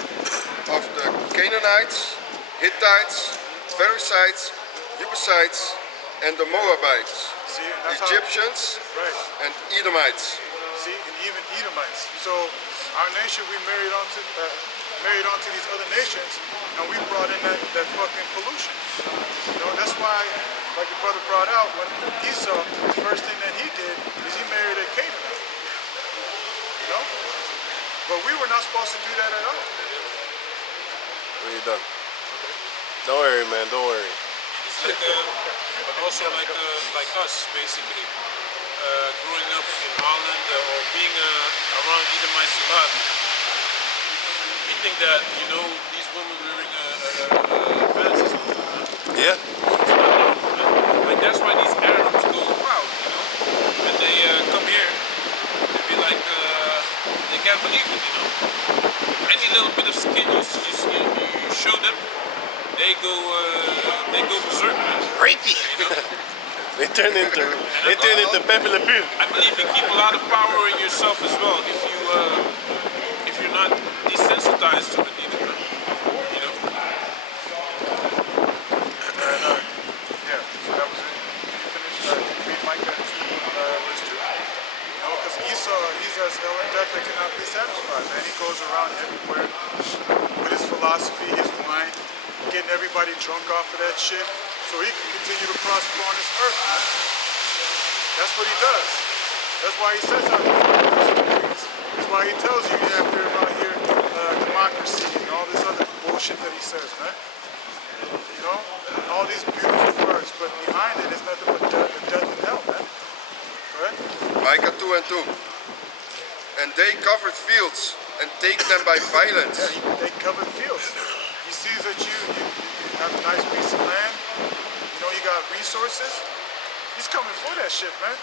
of the Canaanites, Hittites, Perizzites, Jebusites, and the Moabites, See, and that's Egyptians, right. and Edomites. See, and even Edomites. So our nation, we married onto these other nations, and we brought in that fucking pollution. You know, that's why, like your brother brought out, when Esau, the first thing that he did is he married a Canaanite. You know? But we were not supposed to do that at all. When you're done. Don't worry, man. Don't worry. It's like, but also like us, basically, growing up in Holland or being around Edomites a lot. We think that, you know, these women wearing pants is not. Yeah. It's not normal, man. Like that's why these Arabs go proud, you know. When they come here, they be like, they can't believe it, you know. Any little bit of skin you show them, they go berserk, man. Rapey. You know? They turn into Pepe Le Pew. I believe you keep a lot of power in yourself as well if you're not desensitized to it either, man. You know. And yeah, so that was it. You finished read Micah 2, verse 2. You know, because Esau, he's as hell and death that cannot be satisfied, man. He goes around everywhere with his philosophy, his wine, getting everybody drunk off of that shit, so he can continue to prosper on this earth, man. That's what he does. That's why he sets out these decrees. That's why he tells you, yeah, we're about here, democracy and all this other bullshit that he says, man. You know, all these beautiful words, but behind it is nothing but death and hell, man. Go ahead. Micah 2 and 2. And they covered fields and take them by violence. Yeah, they covered fields. He sees that you have a nice piece of land, you know, you got resources. He's coming for that shit, man.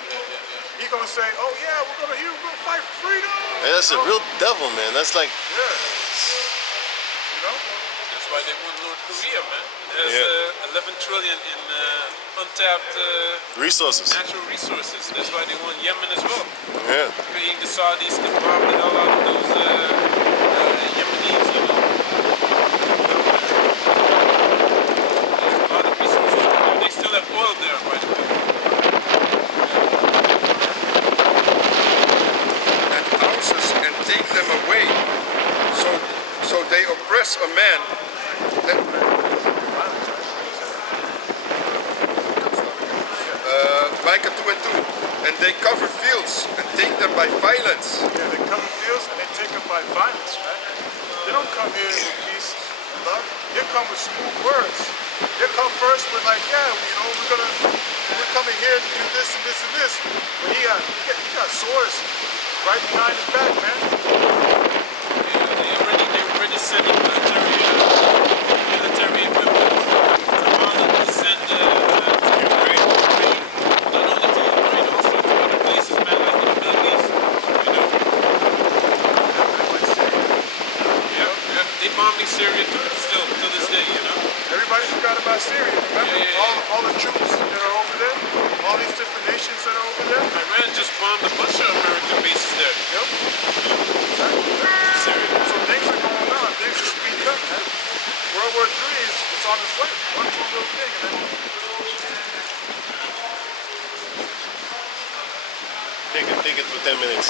He's gonna say, oh yeah, we're gonna fight for freedom. And that's a real devil, man. That's like, Yeah. You know? That's why they won North Korea, man. It has 11 trillion in untapped resources. natural resources. That's why they won Yemen as well. Yeah. Paying the Saudis to rob the hell out of those Yemenis, you know. There's a lot of resources over there. They still have oil there, by the way. And houses and take them away. So they oppress a man. Micah 2 and 2. And they cover fields and take them by violence. Yeah, they come in fields and they take them by violence, man. They don't come here with peace and love. They come with smooth words. They come first with like, yeah, you know, we're coming here to do this and this and this. But he got swords right behind his back, man. They already sending military equipment from Holland to send to Ukraine. Not only to Ukraine, also to other places, man, like in the Middle East. You know. Yeah. They bombing Syria still to this day, you know. Everybody forgot about Syria, remember? Yeah. All the troops that are over there, all these different nations that are over there. Iran just bombed a bunch of American bases there. Yep. Syria. So things are going on. Things are speeding up, man. World War III is on its way. One more little thing, and then Take it for 10 minutes.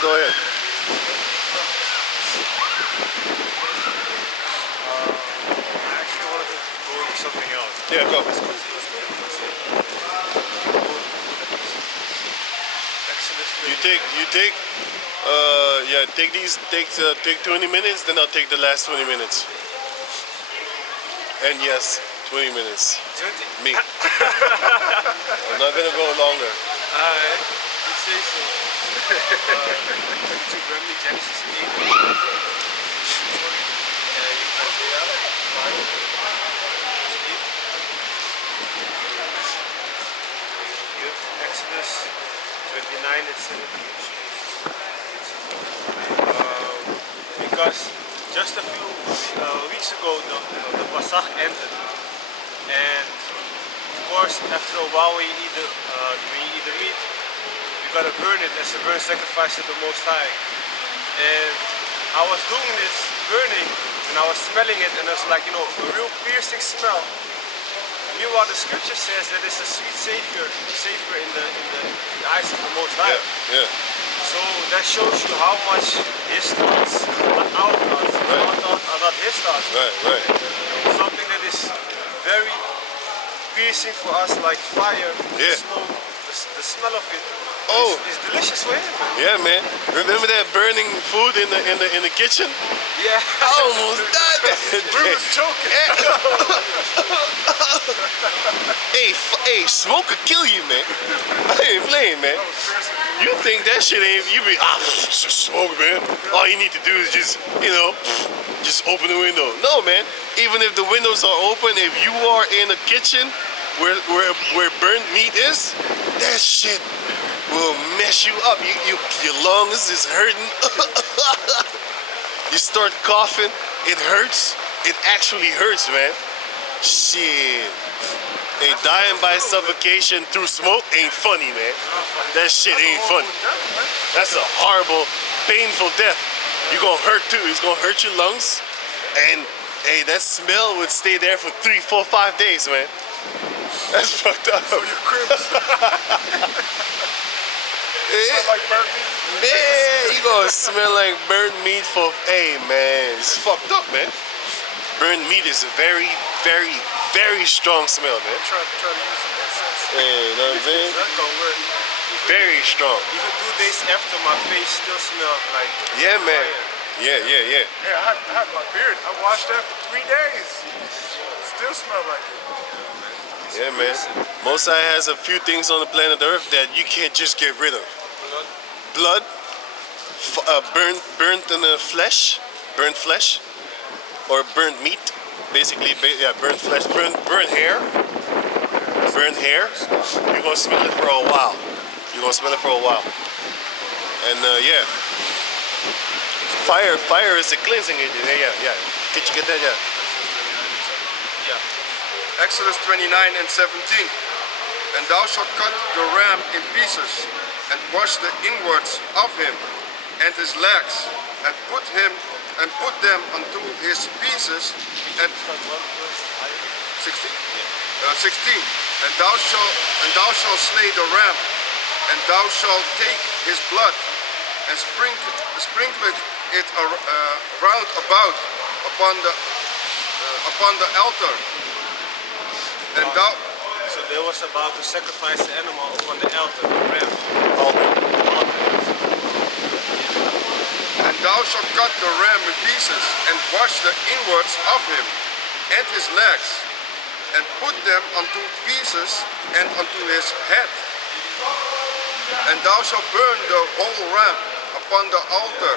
Go ahead. I actually wanted to go into something else. Yeah, go. Take 20 minutes, then I'll take the last 20 minutes. And yes, 20 minutes. 20? Me. I'm not gonna go longer. Alright, you say so. To grab me Genesis 8. Exodus 29 and 17. Because just a few weeks ago the Pasach ended, and of course after a while we eat the meat, we gotta burn it as a burnt sacrifice to the Most High. And I was doing this burning and I was smelling it, and it was like, you know, a real piercing smell. Meanwhile, the scripture says that it's a sweet savior in the eyes of the Most High. Yeah. So that shows you how much his thoughts are our thoughts, are not his thoughts. Right. Something that is very piercing for us, like fire, Yeah. smoke, the smell of it. Oh, It's delicious for him, man. yeah, man. Remember that burning food in the kitchen? Yeah. I almost died that We day. was choking. Hey, smoke could kill you, man. I ain't playing, man. You think that shit ain't, you be, it's just smoke, man. All you need to do is just, just open the window. No, man. Even if the windows are open, if you are in a kitchen where burnt meat is, that shit will mess you up. Your lungs is hurting. You start coughing, it hurts. It actually hurts, man. Shit. Hey, dying by suffocation through smoke ain't funny, man. That shit ain't funny. That's a horrible, painful death. You're gonna hurt too. It's gonna hurt your lungs. And hey, that smell would stay there for 3, 4, 5 days, man. That's fucked up. So your cribs like burnt meat. Man, you gonna smell like burnt meat for, hey man, it's fucked up, man. Burnt meat is a very, very, very strong smell, man. Try to use some incense. Hey, you know what I'm saying? That gonna work. Very strong. Even 2 days after, my face still smelled like. Yeah, man. Yeah. Yeah, I had my beard. I washed that for 3 days. Still smell like it. Yeah, man. Most High has a few things on the planet Earth that you can't just get rid of. Blood, burnt in the flesh, burnt flesh, or burnt meat. Basically, yeah, burnt flesh, burnt hair. Burnt hair. You're gonna smell it for a while. And yeah. Fire is a cleansing agent. Yeah. Did you get that? Yeah. Exodus 29 and 17. And thou shalt cut the ram in pieces, and wash the inwards of him, and his legs, and put them unto his pieces. And 16? 16. And thou shalt slay the ram, and thou shalt take his blood, and sprinkle it round about upon the altar. And thou. So they was about to sacrifice the animal upon the altar, the ram. And thou shalt cut the ram in pieces, and wash the inwards of him, and his legs, and put them unto pieces, and unto his head. And thou shalt burn the whole ram upon the altar.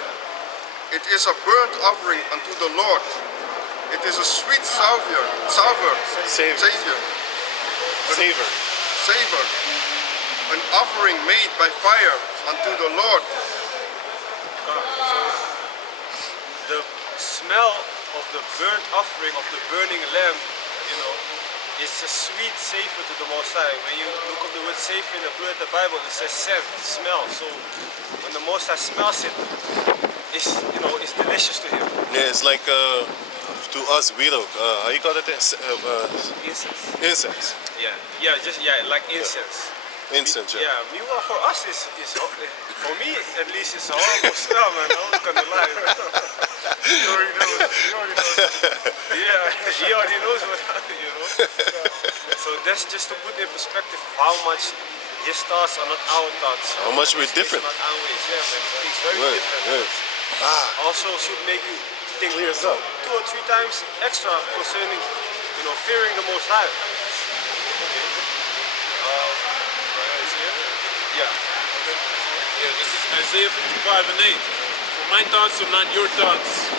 It is a burnt offering unto the Lord. It is a sweet savor. Savor. An offering made by fire unto the Lord. So the smell of the burnt offering of the burning lamb, is a sweet savor to the Most High. When you look up the word savor in the Bible, it says scent, smell. So when the Most High smells it, it's delicious to him. Yeah, it's like to us widow. How you call it? Incense. Incense. Like incense. Incense. Yeah. Yeah, meanwhile for us for me at least it's a horrible smell, man. I'm not gonna lie. You already know. Yeah, he already knows what So that's just to put in perspective how much his thoughts are not our thoughts. How much we're His ways different. are not our ways. Yeah, man. It's very Right, different. right. Also should make you think Clears up. 2 or 3 times extra concerning, fearing the Most High. Yeah. Yeah, this is Isaiah 55 and 8. For my thoughts are not your thoughts,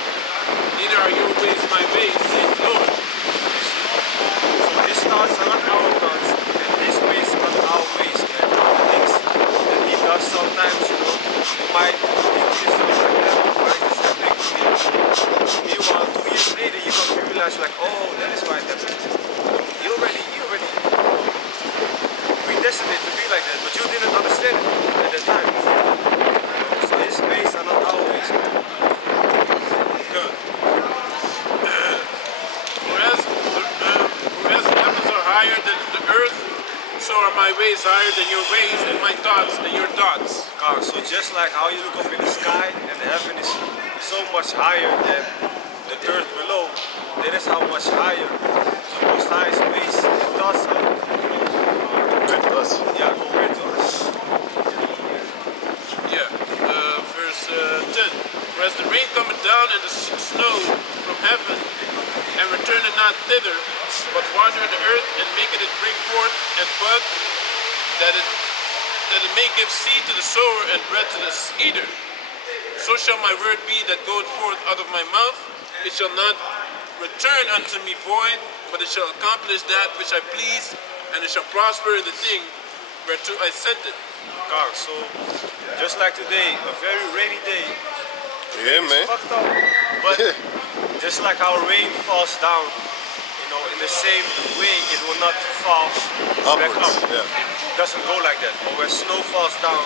neither are your ways my ways, says the Lord. So his thoughts are not our thoughts, and his ways are not our ways, man. Things that he does sometimes, you might think this like that, why is this happening to me? Meanwhile, 2 years later, you're going to realize like, oh, that is why it happened. You already predestined to be like that, but you didn't understand it at that time. So his ways are not our ways, man. Good. Whereas the heavens are higher than the earth, so are my ways higher than your ways, and my thoughts than your thoughts. So just like how you look up in the sky and the heaven is so much higher than the earth below, that is how much higher the Most High's ways and thoughts are. Compared to us. Yeah, compared to us. For as the rain cometh down and the snow from heaven, and returneth not thither, but watereth the earth, and maketh it bring forth and bud, that it may give seed to the sower and bread to the eater. So shall my word be that goeth forth out of my mouth. It shall not return unto me void, but it shall accomplish that which I please, and it shall prosper in the thing whereto I sent it. God, so just like today, a very rainy day, Yeah, man. fucked up. But just like how rain falls down, in the same way it will not fall back Upwards, up. yeah. It doesn't go like that. Or where snow falls down,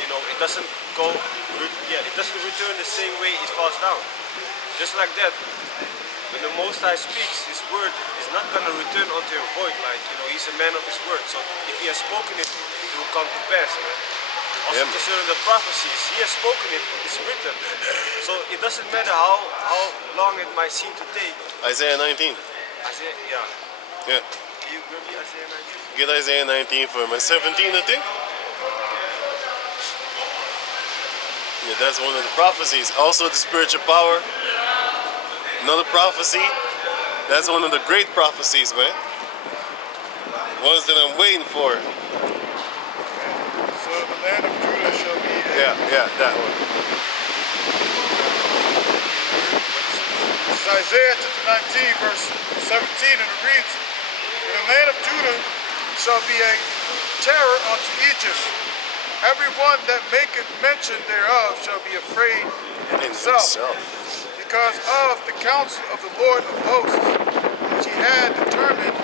it doesn't go, it doesn't return the same way it falls down. Just like that, when the Most High speaks, His word is not going to return unto Him void. He's a man of His word. So if He has spoken it, it will come to pass, man. Also Yeah, man. concerning the prophecies, He has spoken it, it's written. So it doesn't matter how long it might seem to take. Isaiah 19. Isaiah, yeah. Yeah. Can you grab me Isaiah 19? Get Isaiah 19 for him. And 17, I think. Yeah, that's one of the prophecies. Also the spiritual power. Another prophecy. That's one of the great prophecies, man. Ones that I'm waiting for. So the land of Judah shall be Yeah, that one. This is Isaiah chapter 19, verse 17, and it reads, "And the land of Judah shall be a terror unto Egypt. Every one that maketh mention thereof shall be afraid in himself, because of the counsel of the Lord of hosts, which he had determined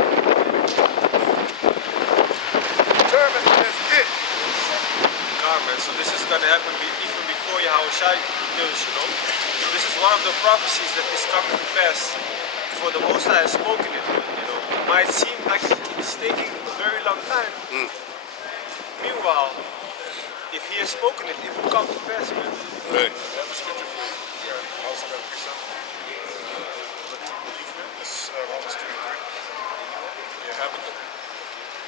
as it." God, man, so this is going to happen even before Yahushua returns, This is one of the prophecies that is coming to pass before the Most High has spoken it, It might seem like it's taking a very long time. Meanwhile, if He has spoken it, it will come to pass, man. Right. I have a scripture for you. Yeah, also got a precept. This is Romans 2 and 3. Yeah, Habakkuk.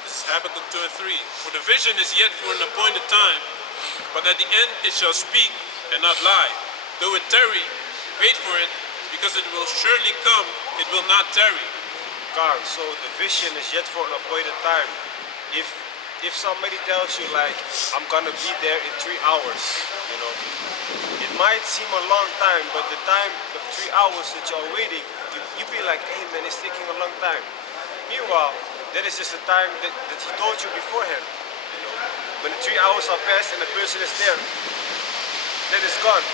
This is Habakkuk 2 and 3. For the vision is yet for an appointed time, but at the end it shall speak and not lie. Though it tarry, wait for it, because it will surely come, it will not tarry. God, so the vision is yet for an appointed time. If somebody tells you like, I'm gonna be there in 3 hours, it might seem a long time, but the time of 3 hours that you're waiting, you be like, hey man, it's taking a long time. Meanwhile, that is just the time that He told you beforehand. When the 3 hours are passed and the person is there, then it's gone,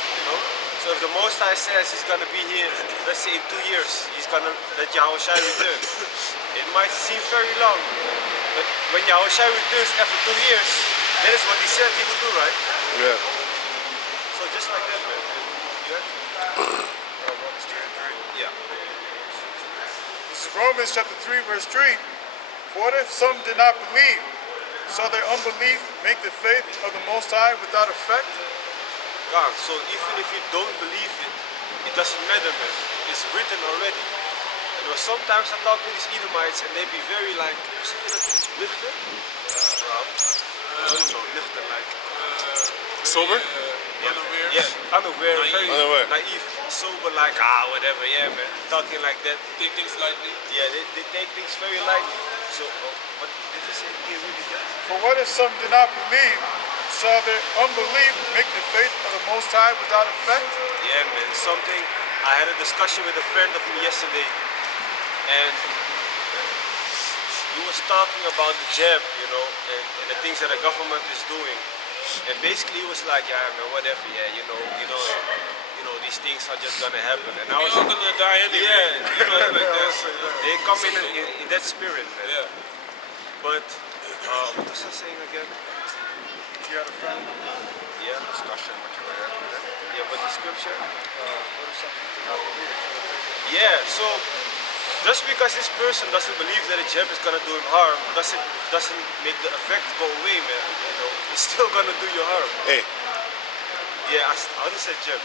So if the Most High says He's gonna be here, let's say in 2 years, He's gonna let Yahushua return. It might seem very long, but when Yahushua returns after 2 years, that is what He said He would do, right? Yeah. So just like that, man. Romans 3 and 3. Yeah. This is Romans chapter 3, verse 3. For what if some did not believe? Shall their unbelief make the faith of the Most High without effect? God, so even if you don't believe it, it doesn't matter, man. It's written already. Sometimes I talk to these Edomites and they be very like, lichter? Lichter, like. Sober? Unaware. Yeah, unaware, very Unaware. naive, sober, like, whatever, yeah, man. Talking like that. Take things lightly. Yeah, they take things very lightly. So, what did you say? Can you read it again? For what if some did not believe? Shall their unbelief make the faith of the Most High without effect? Yeah, man. Something, I had a discussion with a friend of me yesterday, and he was talking about the jab, and the things that the government is doing. And basically he was like, yeah, man, whatever, yeah, these things are just gonna happen. And I was We're all gonna die anyway. yeah, like this. They come in that spirit, man. Yeah. But what was I saying again? You had a friend? Yeah. Discussion what you were having there. Yeah, but the scripture. What if something did not believe? Yeah, so just because this person doesn't believe that a jab is gonna do him harm, doesn't make the effect go away, man. It's still gonna do you harm. Hey. Yeah, I only said jab.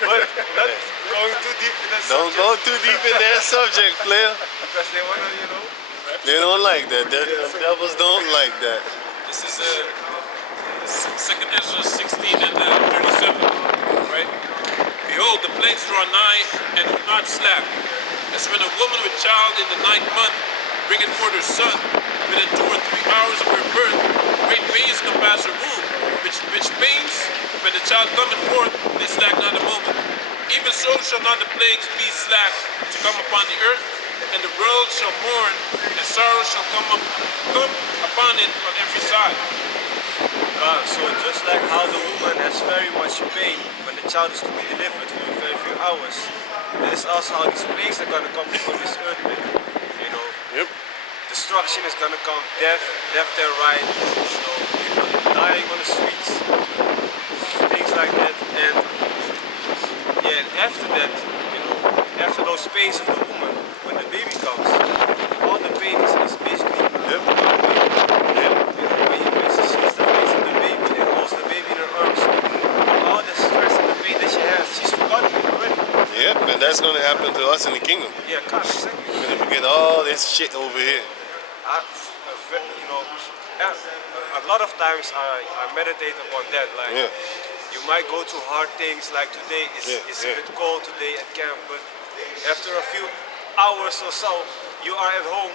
But not going too deep in that Don't subject. go too deep in that subject, player. Because they wanna, They don't like that. The devils don't like that. This is Second Ezra 16 and 37. Right? Behold, the plagues draw nigh and do not slack. As when a woman with child in the ninth month bringeth forth her son, within 2 or 3 hours of her birth, great pains compass her womb, which pains, when the child cometh forth, they slack not a moment. Even so shall not the plagues be slack to come upon the earth, and the world shall mourn, and sorrow shall come upon it on every side. So just like how the woman has very much pain when the child is to be delivered for a very few hours, that is also how these plagues are going to come upon this earth, man. You know, Yep. destruction is going to come, death, left and right, you know, people dying on the streets, things like that. And yeah, and after that, you know, after those pains of the woman, when the baby comes, all the pain is basically Yep. when she sees the face of the baby and holds the baby in her arms, all the stress and the pain that she has, she's forgotten it already. Yep. And that's gonna happen to us in the kingdom. Yeah, God, exactly. We're gonna forget all this shit over here. You know, a lot of times I meditate upon that. Like, Yeah. you might go through hard things. Like today, it's a bit cold today at camp, but after a few hours or so, you are at home,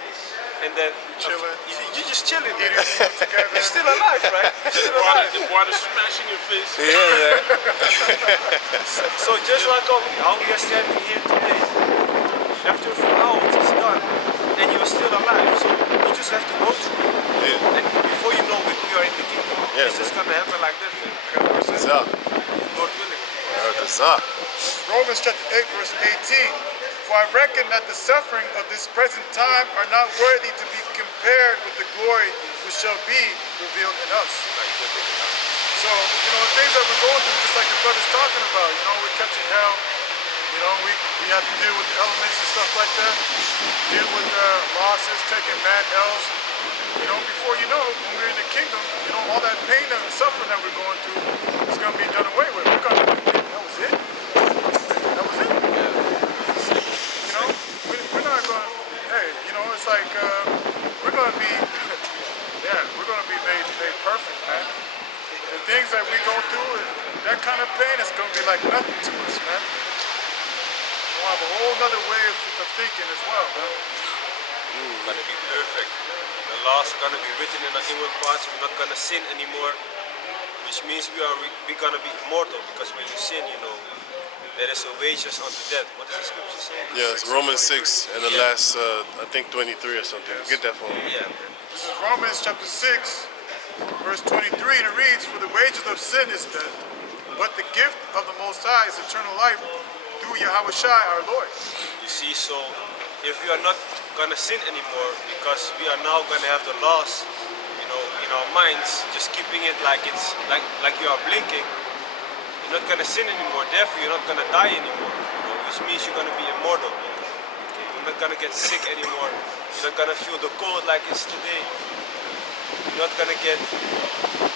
and then Chilling. you're just chilling. Eating food together. You're still alive, right? You're still alive. The water smashing your face. Yeah. So just like how we are standing here today, after a few hours, it's done, and you're still alive. So you just have to go through it. Yeah. And before you know it, we are in the kingdom. Yeah, It's just gonna happen like that, man. Huzzah. Lord willing. Huzzah. Romans chapter 8, verse 18. For I reckon that the suffering of this present time are not worthy to be compared with the glory which shall be revealed in us. So, you know, the things that we're going through, just like the brother's talking about, you know, we're catching hell. You know, we have to deal with the elements and stuff like that. Deal with losses, taking mad L's. You know, before you know it, when we're in the kingdom, you know, all that pain and suffering that we're going through is going to be done away with. We're going to that was it. That was it. You know, we're not going to, hey, you know, it's like we're going to be, yeah, we're going to be made perfect, man. The things that we go through, that kind of pain is going to be like nothing to us, man. We'll have a whole nother way of thinking as well, man. Gonna be perfect. The laws are gonna be written in our inward parts. We're not gonna sin anymore, which means we're gonna be immortal. Because when you sin, you know, there is a wages unto death. What does the scripture say? Yeah, it's Romans 6 and the last, I think 23 or something. Get that for me. Yeah. This is Romans chapter 6, verse 23, and it reads, For the wages of sin is death, but the gift of the Most High is eternal life through Yahweh Shai our Lord. You see, so if we are not gonna sin anymore, because we are now gonna have the laws, you know, in our minds, just keeping it like it's like you are blinking, you're not gonna sin anymore. Therefore, you're not gonna die anymore. You know, which means you're gonna be immortal. Okay? You're not gonna get sick anymore. You're not gonna feel the cold like it's today. You're not gonna get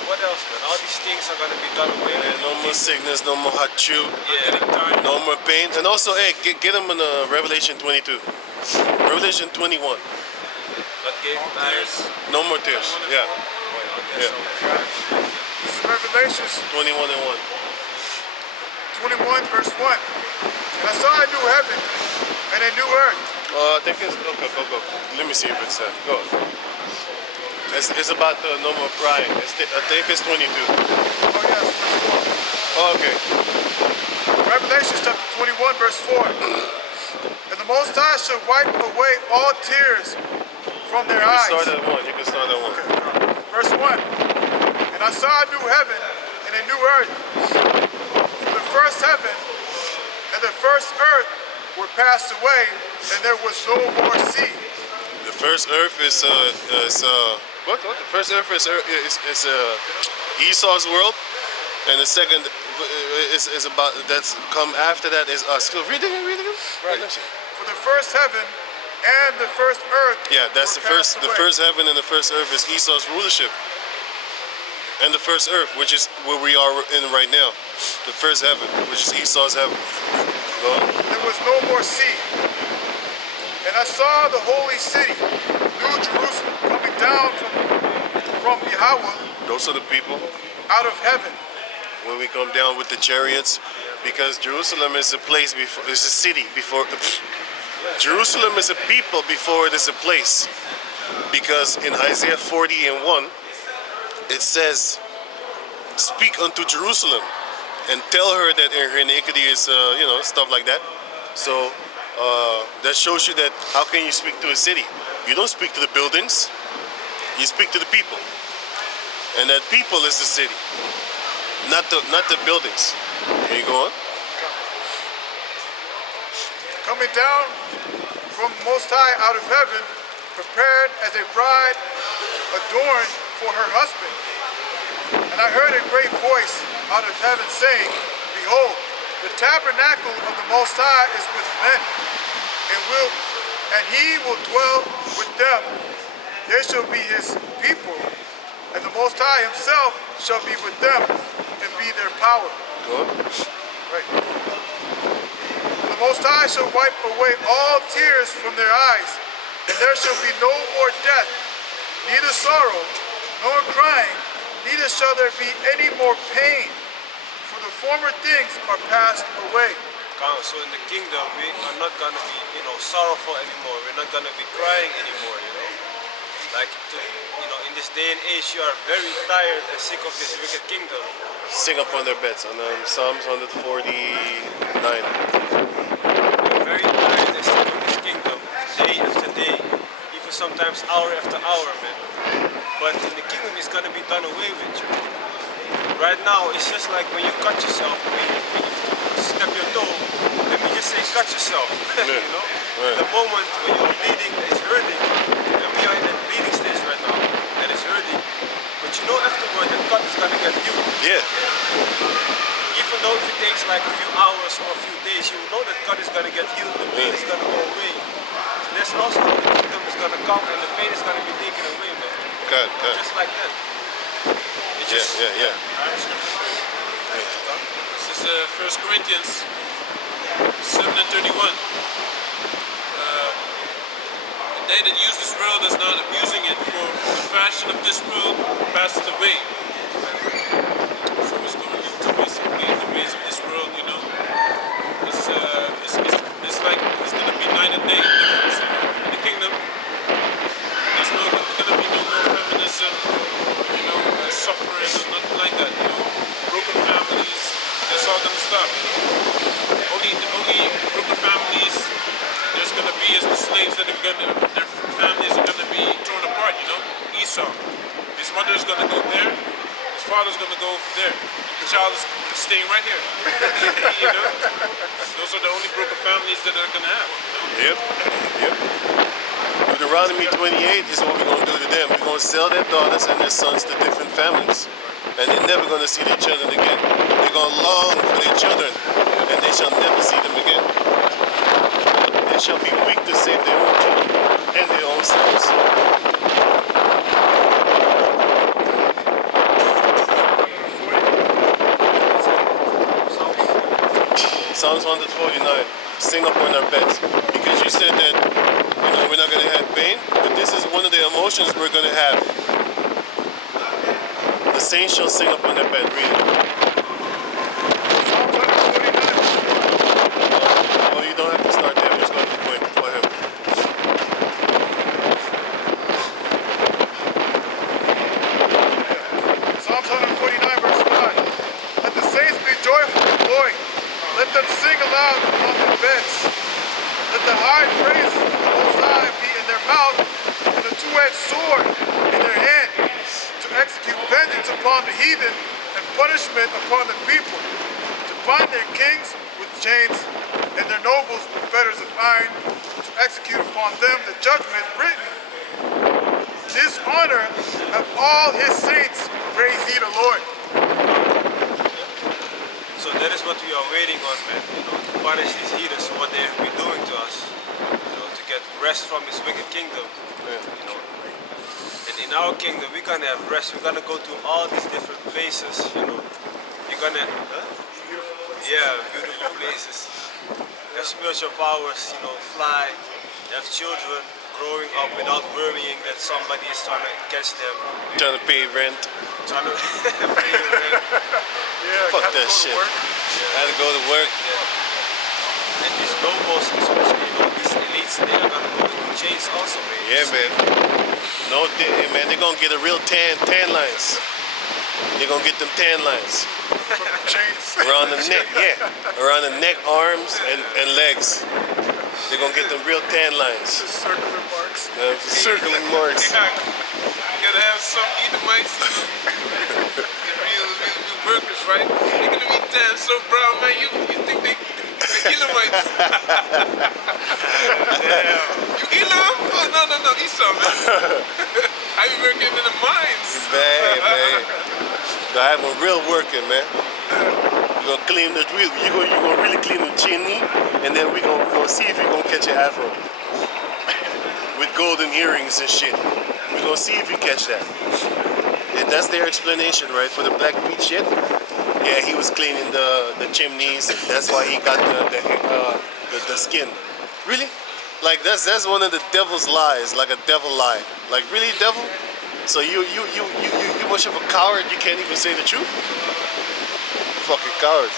what else, man? All these things are gonna be done away with. No more sickness, no more hot chew, Yeah. no more pain. And also, hey, get them in Revelation 22. Revelation 21. Not getting tired. No more tears. Yeah. Okay, Yeah. so This is Revelations 21 and 1. 21, verse 1. And I saw a new heaven and a new earth. I think it's, okay, go. Let me see if it's, go. It's about no more crying. I think it's 22. Oh, yes, verse 4. Oh, okay. Revelation chapter 21, verse 4. And the Most High shall wipe away all tears from their You eyes. can start at 1. You can start at 1. Verse 1. And I saw a new heaven and a new earth. For the first heaven and the first earth were passed away, and there was no more sea. The first earth is what? The first earth is Esau's world, and the second is about that's come after that is us. Go read it again. Right. For the first heaven and the first earth. Yeah, that's the were first. passed The away. first heaven and the first earth is Esau's rulership, and the first earth, which is where we are in right now. The first heaven, which is Esau's heaven. Go on. There was no more sea. And I saw the holy city, New Jerusalem, coming down from Yahweh, Those are the people. out of heaven. When we come down with the chariots, because Jerusalem is a place before, is a city before. Jerusalem is a people before it is a place. Because in Isaiah 40:1, it says, "Speak unto Jerusalem and tell her that her iniquity is, stuff like that." So that shows you that how can you speak to a city? You don't speak to the buildings, you speak to the people. And that people is the city, not the buildings. Can you go on? Coming down from Most High out of heaven, prepared as a bride adorned for her husband. And I heard a great voice out of heaven saying, "Behold, the tabernacle of the Most High is with men, and he will dwell with them. They shall be his people, and the Most High himself shall be with them and be their power." Right. The Most High shall wipe away all tears from their eyes, and there shall be no more death, neither sorrow, nor crying, neither shall there be any more pain, for the former things are passed away. So in the kingdom, we are not going to be, sorrowful anymore. We're not going to be crying anymore, Like, in this day and age, you are very tired and sick of this wicked kingdom. Sing upon their beds on Psalms 149. We're very tired and sick of this kingdom, day after day, even sometimes hour after hour, man. But in the kingdom, it's going to be done away with, Right now, it's just like when you cut yourself, when you step your toe, let me just say cut yourself, Right. The moment when you're bleeding, it's hurting, and we are in that bleeding stage right now, and it's hurting, but afterward that cut is going to get healed. Yeah. Even though if it takes like a few hours or a few days, you will know that cut is going to get healed, the pain is going to go away. So that's also how the kingdom is going to come, and the pain is going to be taken away, man. Good. Just like that. Yeah. This is 1 Corinthians 7:31. They that use this world is not abusing it, for the fashion of this world passes away. So it's going into basically the ways of this world, It's like it's going to be night and day difference in the kingdom. There's going to be no more feminism, suffering, or nothing like that. Broken families, that's all going to stop. The only broken families there's going to be is the slaves that are going to, their families are going to be torn apart, Esau. His mother is going to go there, his father's going to go over there. The child is staying right here. Those are the only broken families that are going to have. Yep. Deuteronomy 28 is what we're going to do to them. We're going to sell their daughters and their sons to different families. And they're never going to see their children again. They're going to long for their children, and they shall never see them again. They shall be weak to save their own children and their own selves. Psalms 149. Sing upon our beds. Because you said that, we're not going to have pain, but this is one of the emotions we're going to have. The saints shall sing upon their bed. Read it. Oh, you don't have to start there. Just go to the point. Go ahead. Psalms 149 verse 5. Let the saints be joyful in glory. Let them sing aloud upon their beds. Let the high praises of the Most High be in their mouth, and a two-edged sword in their hand, to execute vengeance upon the heathen and punishment upon the people, to bind their kings with chains and their nobles with fetters of iron, to execute upon them the judgment written. This honor of all his saints, praise ye the Lord. So that is what we are waiting on, man, to punish these heathens for what they have been doing to us, to get rest from this wicked kingdom, And in our kingdom, we're gonna have rest. We're gonna go to all these different places, You're gonna, beautiful places. Have spiritual powers, fly, have children, growing up without worrying that somebody is trying to catch them, Trying to pay rent. trying to pay the rent. Yeah, Fuck got to that go to shit. work. Had to go to work. And these locals, especially these elites, they are gonna go to chains also, man. Yeah, man. No, hey, man, they're gonna get a real tan lines. They're gonna get them tan lines Chains. around the neck, yeah, around the neck, arms, and legs. They're gonna get them real tan lines, Circular marks. circling marks. Yeah, you gotta have some Edomites, real workers, right? They're gonna be damn so brown, man. You think they Edomites? You Elam? Oh, no, Esau, man. I be working in the mines. Man. Gonna have them real working, man. You're gonna clean the you gonna really clean the chimney, and then we're gonna see if you're gonna catch an afro with golden earrings and shit. We're gonna see if you catch that. And that's their explanation, right, for the black meat shit. Yeah, he was cleaning the chimneys. That's why he got the skin. Really? Like that's one of the devil's lies, like a devil lie. Like really, devil? So you much of a coward you can't even say the truth? Fucking cowards.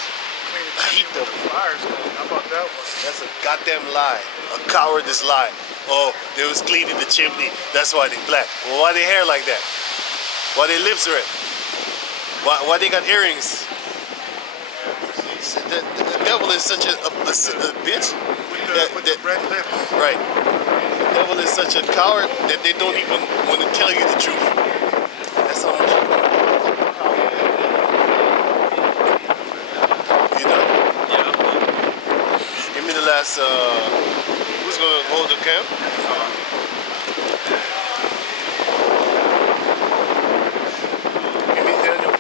I hate them. Fires going. How about that one? That's a goddamn lie. A cowardice lie. Oh, they was cleaning the chimney. That's why they black. Well, why they hair like that? Why their lips red? Why they got earrings? The devil is such a bitch. With the red lips. Right. The devil is such a coward that they don't even want to tell you the truth. That's how much. You know? Yeah, Give me the last. Who's gonna hold the cam? Give me Daniel.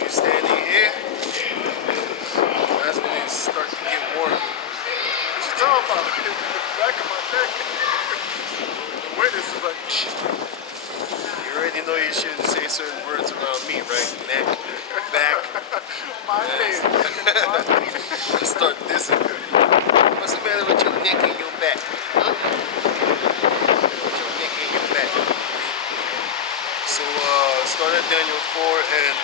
You're standing here. That's when it starts to get warm. What you talking about? The back of my neck. The witness is like, You already know you shouldn't say certain words around me, right? Neck, back. my name. Let's start dissing. What's the matter with your neck and your back? Huh? With your neck and your back. So start at Daniel 4 and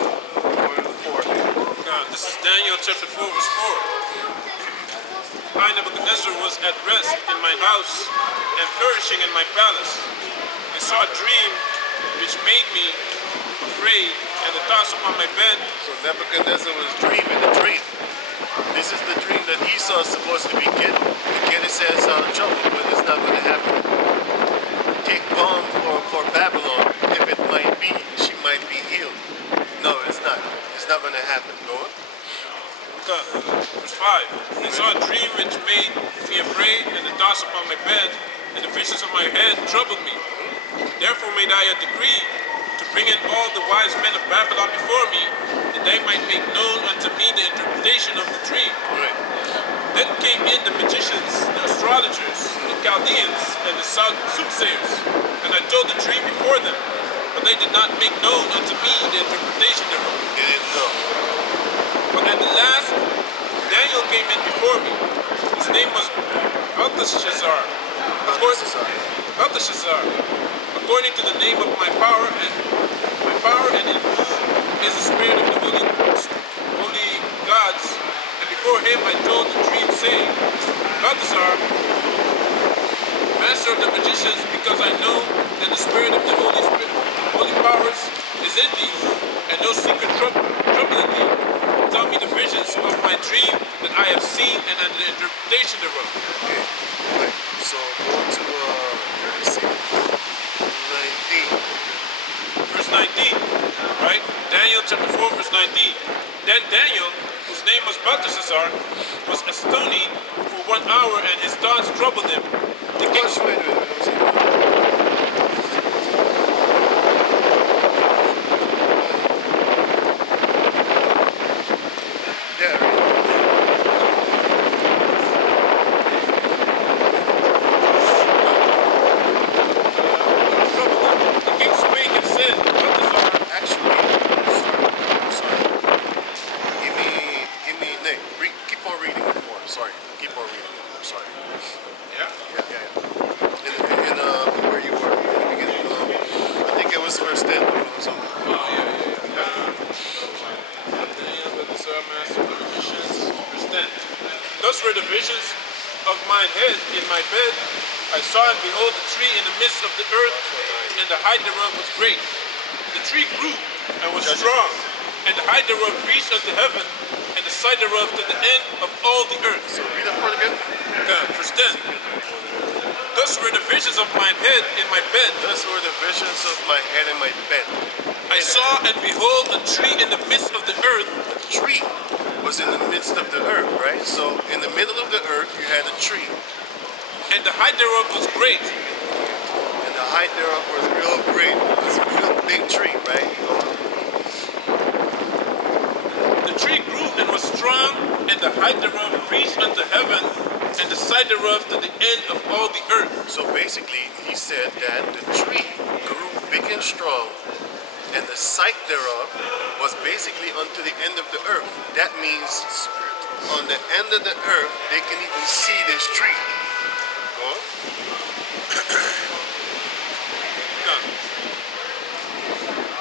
4. Now, this is Daniel chapter 4, verse 4. I, Nebuchadnezzar, was at rest in my house and flourishing in my palace. I saw a dream which made me afraid, and the thoughts upon my bed. So Nebuchadnezzar was dreaming a dream. This is the dream that Esau is supposed to be getting to get his ass out of trouble, but it's not going to happen. Take bomb for Babylon. If it might be, she might be healed. No, it's not. It's not going to happen. Go on. Verse 5. I saw a dream which made me afraid, and the thoughts upon my bed, and the visions of my head troubled me. Therefore made I a decree to bring in all the wise men of Babylon before me, that they might make known unto me the interpretation of the dream. Right. Then came in the magicians, the astrologers, the Chaldeans, and the soothsayers, and I told the dream before them, but they did not make known unto me the interpretation thereof. They didn't know. But at the last, Daniel came in before me, whose name was Belteshazzar. Belteshazzar, according to the name of my power and in whom is the spirit of the holy gods. And before him I told the dream, saying, Belteshazzar, master of the magicians, because I know that the spirit of the holy powers is in thee, and no secret troubling thee. Tell me the visions of my dream that I have seen, and the interpretation thereof. Okay. Right. So go to let me see. 19. Verse 19, right? Daniel chapter 4, verse 19. Then Daniel, whose name was Belteshazzar, was astonied for 1 hour, and his thoughts troubled him. The king Wait a minute. Let me see. So Thus were the visions of mine head in my bed. I saw and behold a tree in the midst of the earth, and the height thereof was great. The tree grew and was strong, and the height thereof reached unto heaven, and the side thereof to the end of all the earth. So read that part again. Verse 10. Thus were the visions of mine head in my bed. Thus were the visions of my head in my bed. I saw and behold a tree in the midst of the earth. The tree was in the midst of the earth, right? So in the middle of the earth, you had a tree. And the height thereof was great. And the height thereof was real great. It was a real big tree, right? The tree grew and was strong, and the height thereof reached unto heaven, and the side thereof to the end of all the earth. So basically, he said that the tree grew big and strong, and the site thereof was basically unto the end of the earth. That means on the end of the earth, they can even see this tree. Go on.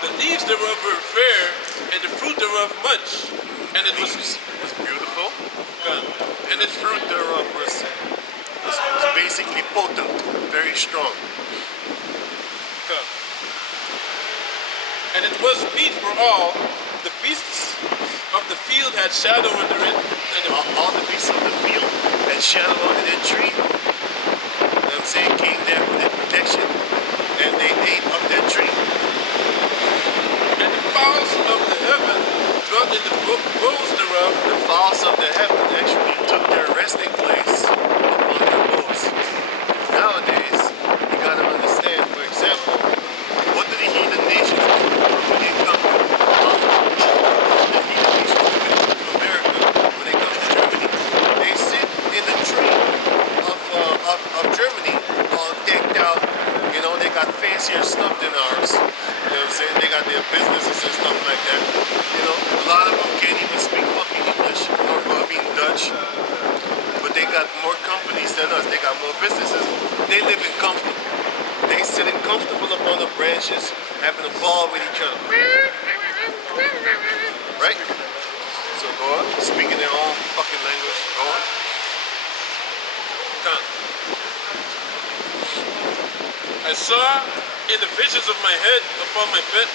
The leaves thereof were fair, and the fruit thereof much, and it was beautiful, and and the fruit thereof was basically potent, very strong. And it was meat for all. The beasts of the field had shadow under it, and all the beasts of the field had shadow under their tree. You know what I'm saying? Came there for their protection, and they ate of their tree. And the fowls of the heaven dwelt in the boughs thereof. The fowls of the heaven actually took their resting place upon their boughs. Nowadays, you gotta understand, for example, what do the heathen nations do when they come? The heathen nations do to America when they come to Germany. They sit in the tree of Germany, all decked out. You know, they got fancier stuff than ours. You know what I'm saying? They got their businesses and stuff like that. You know, a lot of them can't even speak fucking English, or I mean Dutch. But they got more companies than us. They got more businesses. They live in comfort. They sitting comfortable up on the branches, having a ball with each other. Right? So go on, speaking their own fucking language. Go on. I saw in the visions of my head upon my bed.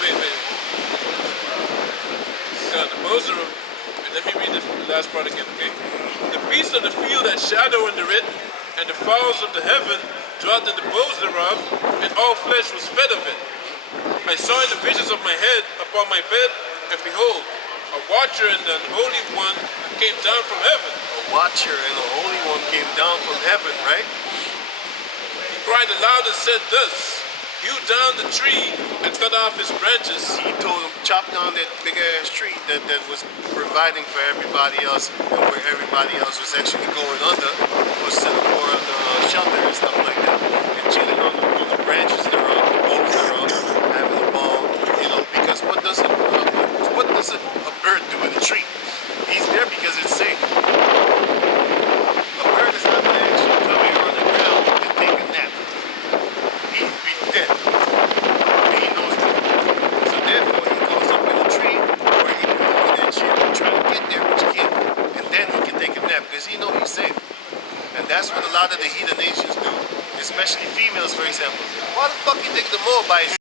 The boughs thereof. Let me read the last part again, okay? The beasts of the field had shadow under it, and the fowls of the heaven dwelt in the boughs thereof, and all flesh was fed of it. I saw in the visions of my head upon my bed, and behold, a watcher and an holy one came down from heaven. A watcher and a holy one came down from heaven, right? He cried aloud and said thus, hew down the tree and cut off his branches. He told him, chop down that big ass tree that was providing for everybody else, and where everybody else was actually going under for shelter and stuff like that, and chilling on the branches thereof, the boughs thereof, having a ball, you know, because what does a bird do in a tree? He's there because it's safe. A bird is not going to actually come here on the ground and take a nap. He'd be dead. And he knows that. So therefore he goes up in a tree where he can look at that shit and try to get there, but you can't. And then he can take a nap because he knows he's safe. And that's what a lot of the heathen nations do, especially females, for example. Why the fuck you think the Moabites